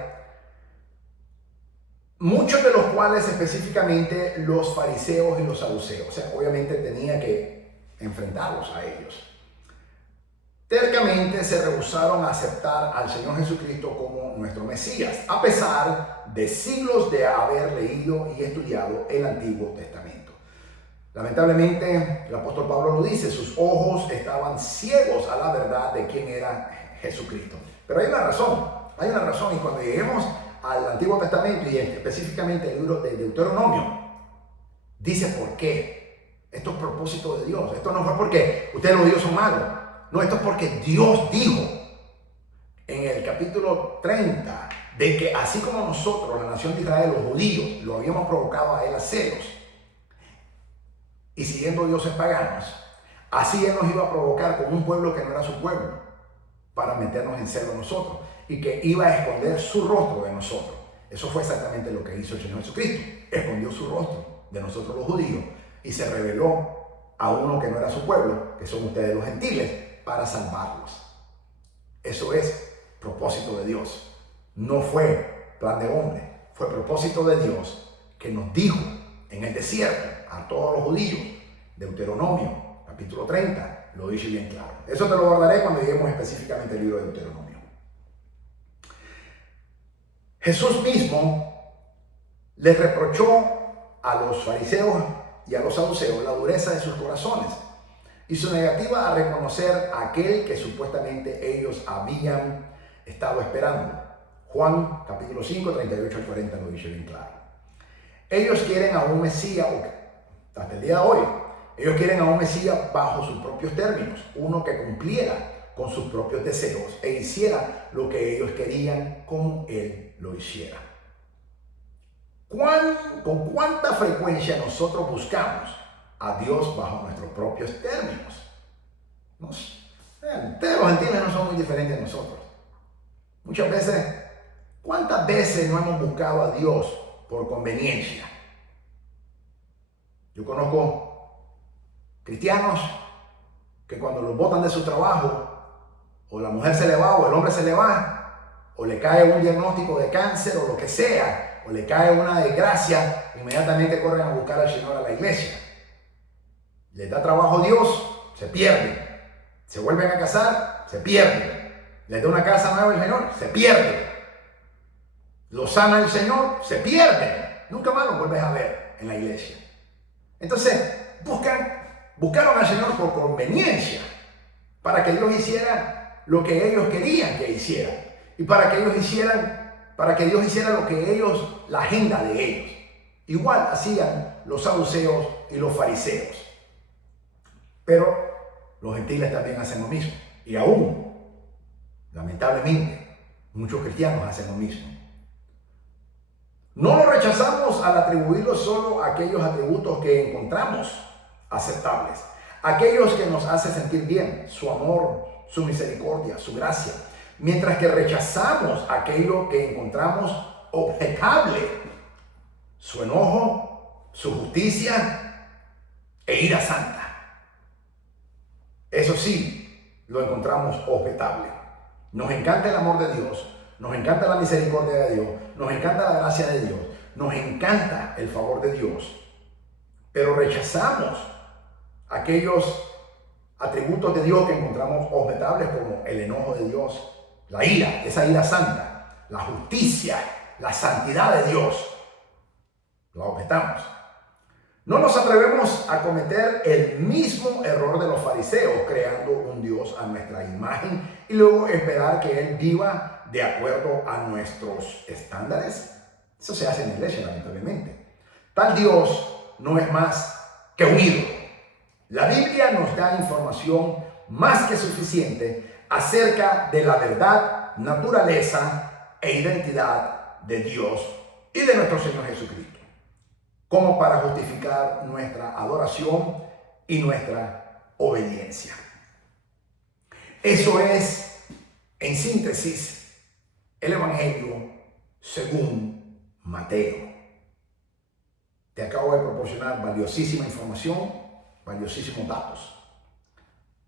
muchos de los cuales específicamente los fariseos y los saduceos. O sea, obviamente tenía que enfrentarlos a ellos. Tercamente se rehusaron a aceptar al Señor Jesucristo como nuestro Mesías, a pesar de siglos de haber leído y estudiado el Antiguo Testamento. Lamentablemente, el apóstol Pablo lo dice, sus ojos estaban ciegos a la verdad de quién era Jesucristo. Pero hay una razón, y cuando lleguemos al Antiguo Testamento y específicamente el libro de Deuteronomio, dice por qué. Esto es propósito de Dios. Esto no fue porque ustedes los judíos son malos. No, esto es porque Dios dijo en el capítulo 30 de que así como nosotros, la nación de Israel, los judíos, lo habíamos provocado a él a celos y siguiendo dioses paganos, así él nos iba a provocar con un pueblo que no era su pueblo para meternos en celo nosotros y que iba a esconder su rostro de nosotros. Eso fue exactamente lo que hizo el Señor Jesucristo. Escondió su rostro de nosotros los judíos y se reveló a uno que no era su pueblo, que son ustedes los gentiles, para salvarlos. Eso es propósito de Dios. No fue plan de hombre, fue propósito de Dios que nos dijo en el desierto a todos los judíos, Deuteronomio, capítulo 30, lo dice bien claro. Eso te lo guardaré cuando lleguemos específicamente al libro de Deuteronomio. Jesús mismo les reprochó a los fariseos y a los saduceos la dureza de sus corazones y su negativa a reconocer a aquel que supuestamente ellos habían estado esperando. Juan capítulo 5, 38 al 40 lo dice bien claro. Ellos quieren a un Mesías, hasta el día de hoy, ellos quieren a un Mesías bajo sus propios términos, uno que cumpliera con sus propios deseos e hiciera lo que ellos querían como él lo hiciera. ¿Con cuánta frecuencia nosotros buscamos a Dios bajo nuestros propios términos? Ustedes los gentiles no son muy diferentes a nosotros. Muchas veces, ¿cuántas veces no hemos buscado a Dios por conveniencia? Yo conozco cristianos que cuando los botan de su trabajo, o la mujer se le va, o el hombre se le va, o le cae un diagnóstico de cáncer, o lo que sea, o le cae una desgracia, inmediatamente corren a buscar al Señor a la iglesia. Les da trabajo a Dios, se pierden. Se vuelven a casar, se pierden. Les da una casa nueva al Señor, se pierden. Lo sana el Señor, se pierden. Nunca más lo vuelves a ver en la iglesia. Entonces, buscaron al Señor por conveniencia, para que Dios hiciera lo que ellos querían que hiciera. Y para que Dios hiciera lo que ellos, la agenda de ellos. Igual hacían los saduceos y los fariseos. Pero los gentiles también hacen lo mismo. Y aún, lamentablemente, muchos cristianos hacen lo mismo. No lo rechazamos al atribuirlo solo a aquellos atributos que encontramos aceptables. Aquellos que nos hacen sentir bien, su amor, su misericordia, su gracia. Mientras que rechazamos aquello que encontramos objetable, su enojo, su justicia e ira santa. Eso sí, lo encontramos objetable. Nos encanta el amor de Dios, nos encanta la misericordia de Dios, nos encanta la gracia de Dios, nos encanta el favor de Dios, pero rechazamos aquellos atributos de Dios que encontramos objetables como el enojo de Dios, la ira, esa ira santa, la justicia, la santidad de Dios. La objetamos. No nos atrevemos a cometer el mismo error de los fariseos, creando un Dios a nuestra imagen y luego esperar que Él viva de acuerdo a nuestros estándares. Eso se hace en la iglesia, lamentablemente. Tal Dios no es más que un ídolo. La Biblia nos da información más que suficiente acerca de la verdad, naturaleza e identidad de Dios y de nuestro Señor Jesucristo, como para justificar nuestra adoración y nuestra obediencia. Eso es, en síntesis, el Evangelio según Mateo. Te acabo de proporcionar valiosísima información, valiosísimos datos.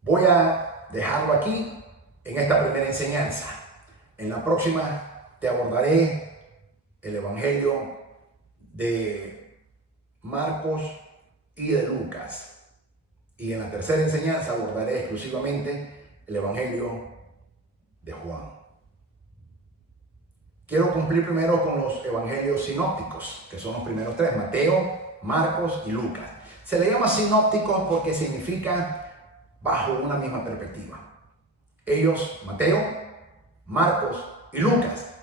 Voy a dejarlo aquí en esta primera enseñanza. En la próxima te abordaré el Evangelio de Marcos y de Lucas. Y en la tercera enseñanza abordaré exclusivamente el Evangelio de Juan. Quiero cumplir primero con los evangelios sinópticos, que son los primeros tres, Mateo, Marcos y Lucas. Se le llama sinópticos porque significa bajo una misma perspectiva. Ellos, Mateo, Marcos y Lucas,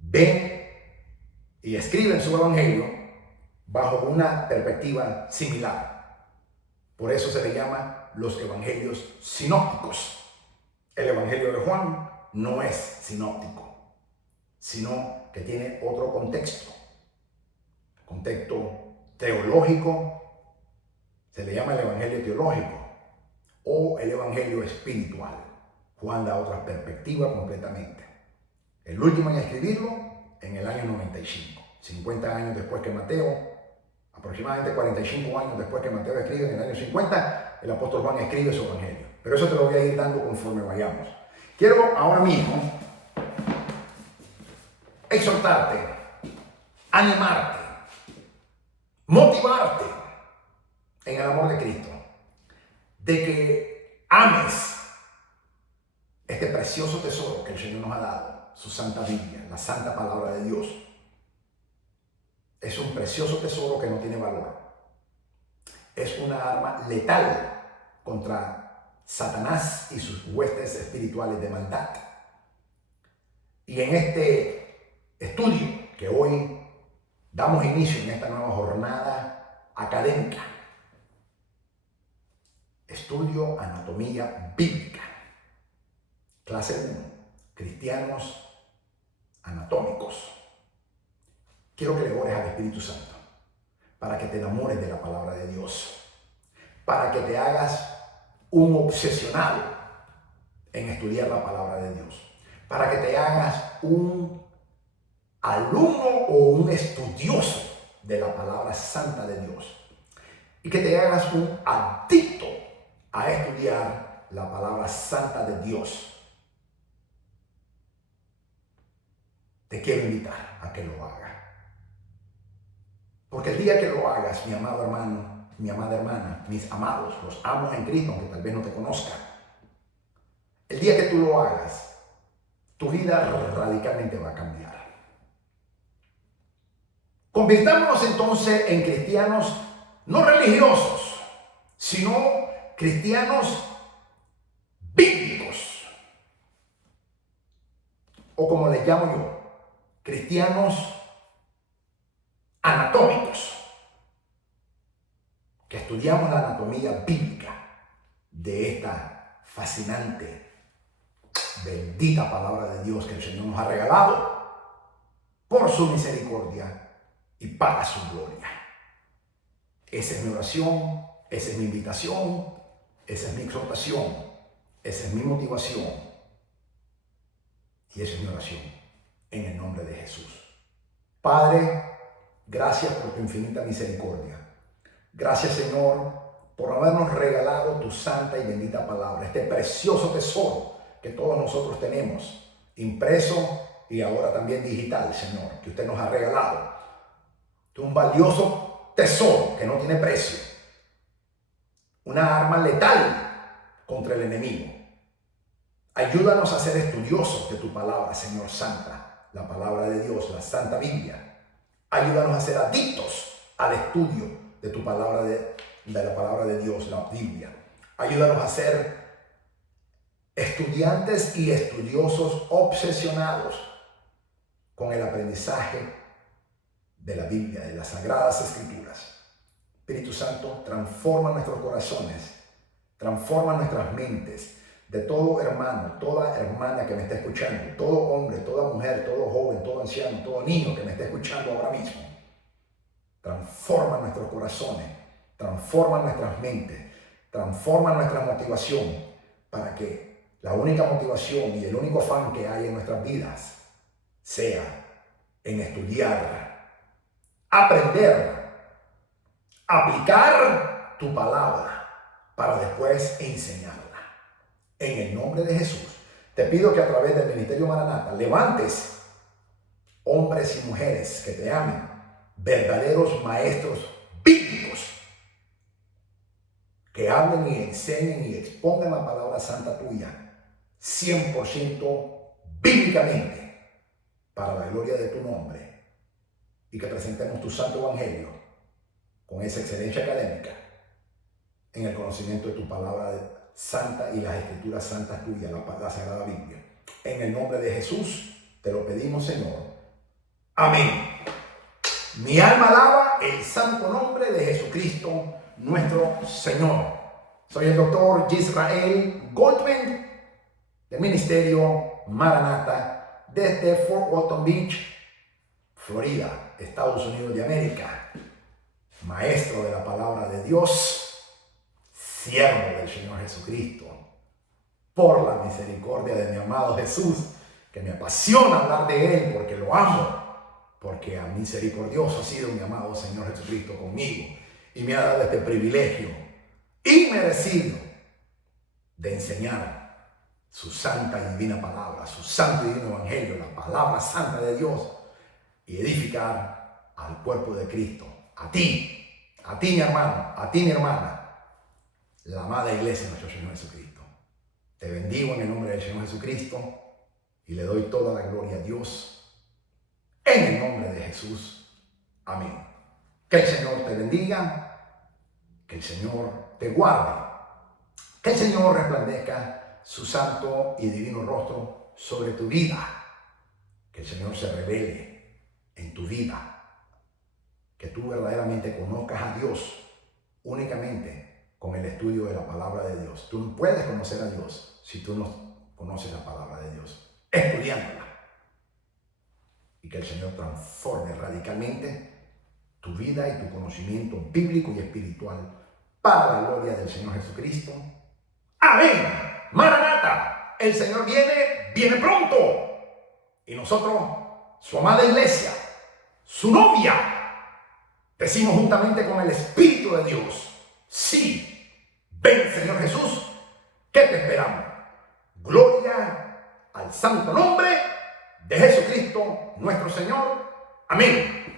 ven y escriben su evangelio bajo una perspectiva similar. Por eso se le llama los evangelios sinópticos. El evangelio de Juan no es sinóptico, sino que tiene otro contexto teológico. Se le llama el evangelio teológico o el evangelio espiritual. Juan da otra perspectiva completamente. El último en escribirlo en el año 95, 50 años después que Mateo, aproximadamente 45 años después que Mateo escribe, en el año 50, el apóstol Juan escribe su evangelio. Pero eso te lo voy a ir dando conforme vayamos. Quiero ahora mismo exhortarte, animarte, motivarte en el amor de Cristo, de que ames este precioso tesoro que el Señor nos ha dado, su Santa Biblia, la Santa Palabra de Dios. Es un precioso tesoro que no tiene valor. Es una arma letal contra Satanás y sus huestes espirituales de maldad. Y en este estudio que hoy damos inicio en esta nueva jornada académica, estudio anatomía bíblica, clase 1, cristianos anatómicos. Quiero que le ores al Espíritu Santo para que te enamores de la palabra de Dios, para que te hagas un obsesionado en estudiar la palabra de Dios, para que te hagas un alumno o un estudioso de la palabra santa de Dios y que te hagas un adicto a estudiar la palabra santa de Dios. Te quiero invitar a que lo hagas. Porque el día que lo hagas, mi amado hermano, mi amada hermana, mis amados, los amos en Cristo, aunque tal vez no te conozcan, el día que tú lo hagas, tu vida radicalmente va a cambiar. Convirtámonos entonces en cristianos no religiosos, sino cristianos bíblicos. O como les llamo yo, cristianos anatómicos, que estudiamos la anatomía bíblica de esta fascinante, bendita palabra de Dios que el Señor nos ha regalado por su misericordia y para su gloria. Esa es mi oración, esa es mi invitación, esa es mi exhortación, esa es mi motivación y esa es mi oración en el nombre de Jesús. Padre, gracias por tu infinita misericordia. Gracias, Señor, por habernos regalado tu santa y bendita palabra, este precioso tesoro que todos nosotros tenemos, impreso y ahora también digital, Señor, que usted nos ha regalado. Un valioso tesoro que no tiene precio. Una arma letal contra el enemigo. Ayúdanos a ser estudiosos de tu palabra, Señor Santa, la palabra de Dios, la Santa Biblia. Ayúdanos a ser adictos al estudio de tu palabra, de la palabra de Dios, la Biblia. Ayúdanos a ser estudiantes y estudiosos obsesionados con el aprendizaje de la Biblia, de las Sagradas Escrituras. Espíritu Santo, transforma nuestros corazones, transforma nuestras mentes, de todo hermano, toda hermana que me está escuchando, todo hombre, toda mujer, todo joven, todo anciano, todo niño que me está escuchando ahora mismo. Transforma nuestros corazones, transforma nuestras mentes, transforma nuestra motivación para que la única motivación y el único afán que hay en nuestras vidas sea en estudiar, aprender, aplicar tu palabra para después enseñarla. En el nombre de Jesús, te pido que a través del Ministerio Maranata levantes hombres y mujeres que te amen, verdaderos maestros bíblicos, que hablen y enseñen y expongan la palabra santa tuya 100% bíblicamente para la gloria de tu nombre, y que presentemos tu santo evangelio con esa excelencia académica en el conocimiento de tu palabra santa y las escrituras santas tuyas, la Sagrada Biblia. En el nombre de Jesús te lo pedimos, Señor. Amén. Mi alma alaba el santo nombre de Jesucristo, nuestro Señor. Soy el doctor Yisrael Goldman, del Ministerio Maranata, desde Fort Walton Beach, Florida, Estados Unidos de América. Maestro de la palabra de Dios, siervo del Señor Jesucristo, por la misericordia de mi amado Jesús, que me apasiona hablar de Él porque lo amo, porque a misericordioso ha sido mi amado Señor Jesucristo conmigo y me ha dado este privilegio inmerecido de enseñar su santa y divina palabra, su santo y divino evangelio, la palabra santa de Dios, y edificar al cuerpo de Cristo, a ti mi hermano, a ti mi hermana, la amada iglesia de nuestro Señor Jesucristo. Te bendigo en el nombre del Señor Jesucristo y le doy toda la gloria a Dios en el nombre de Jesús. Amén. Que el Señor te bendiga, que el Señor te guarde, que el Señor resplandezca su santo y divino rostro sobre tu vida, que el Señor se revele en tu vida, que tú verdaderamente conozcas a Dios únicamente con el estudio de la palabra de Dios. Tú no puedes conocer a Dios si tú no conoces la palabra de Dios, estudiándola. Y que el Señor transforme radicalmente tu vida y tu conocimiento bíblico y espiritual para la gloria del Señor Jesucristo. Amén. Maranata, el Señor viene pronto. Y nosotros, su amada iglesia, su novia, decimos juntamente con el Espíritu de Dios: sí, ven Señor Jesús, que te esperamos. Gloria al santo nombre de Jesucristo nuestro Señor. Amén.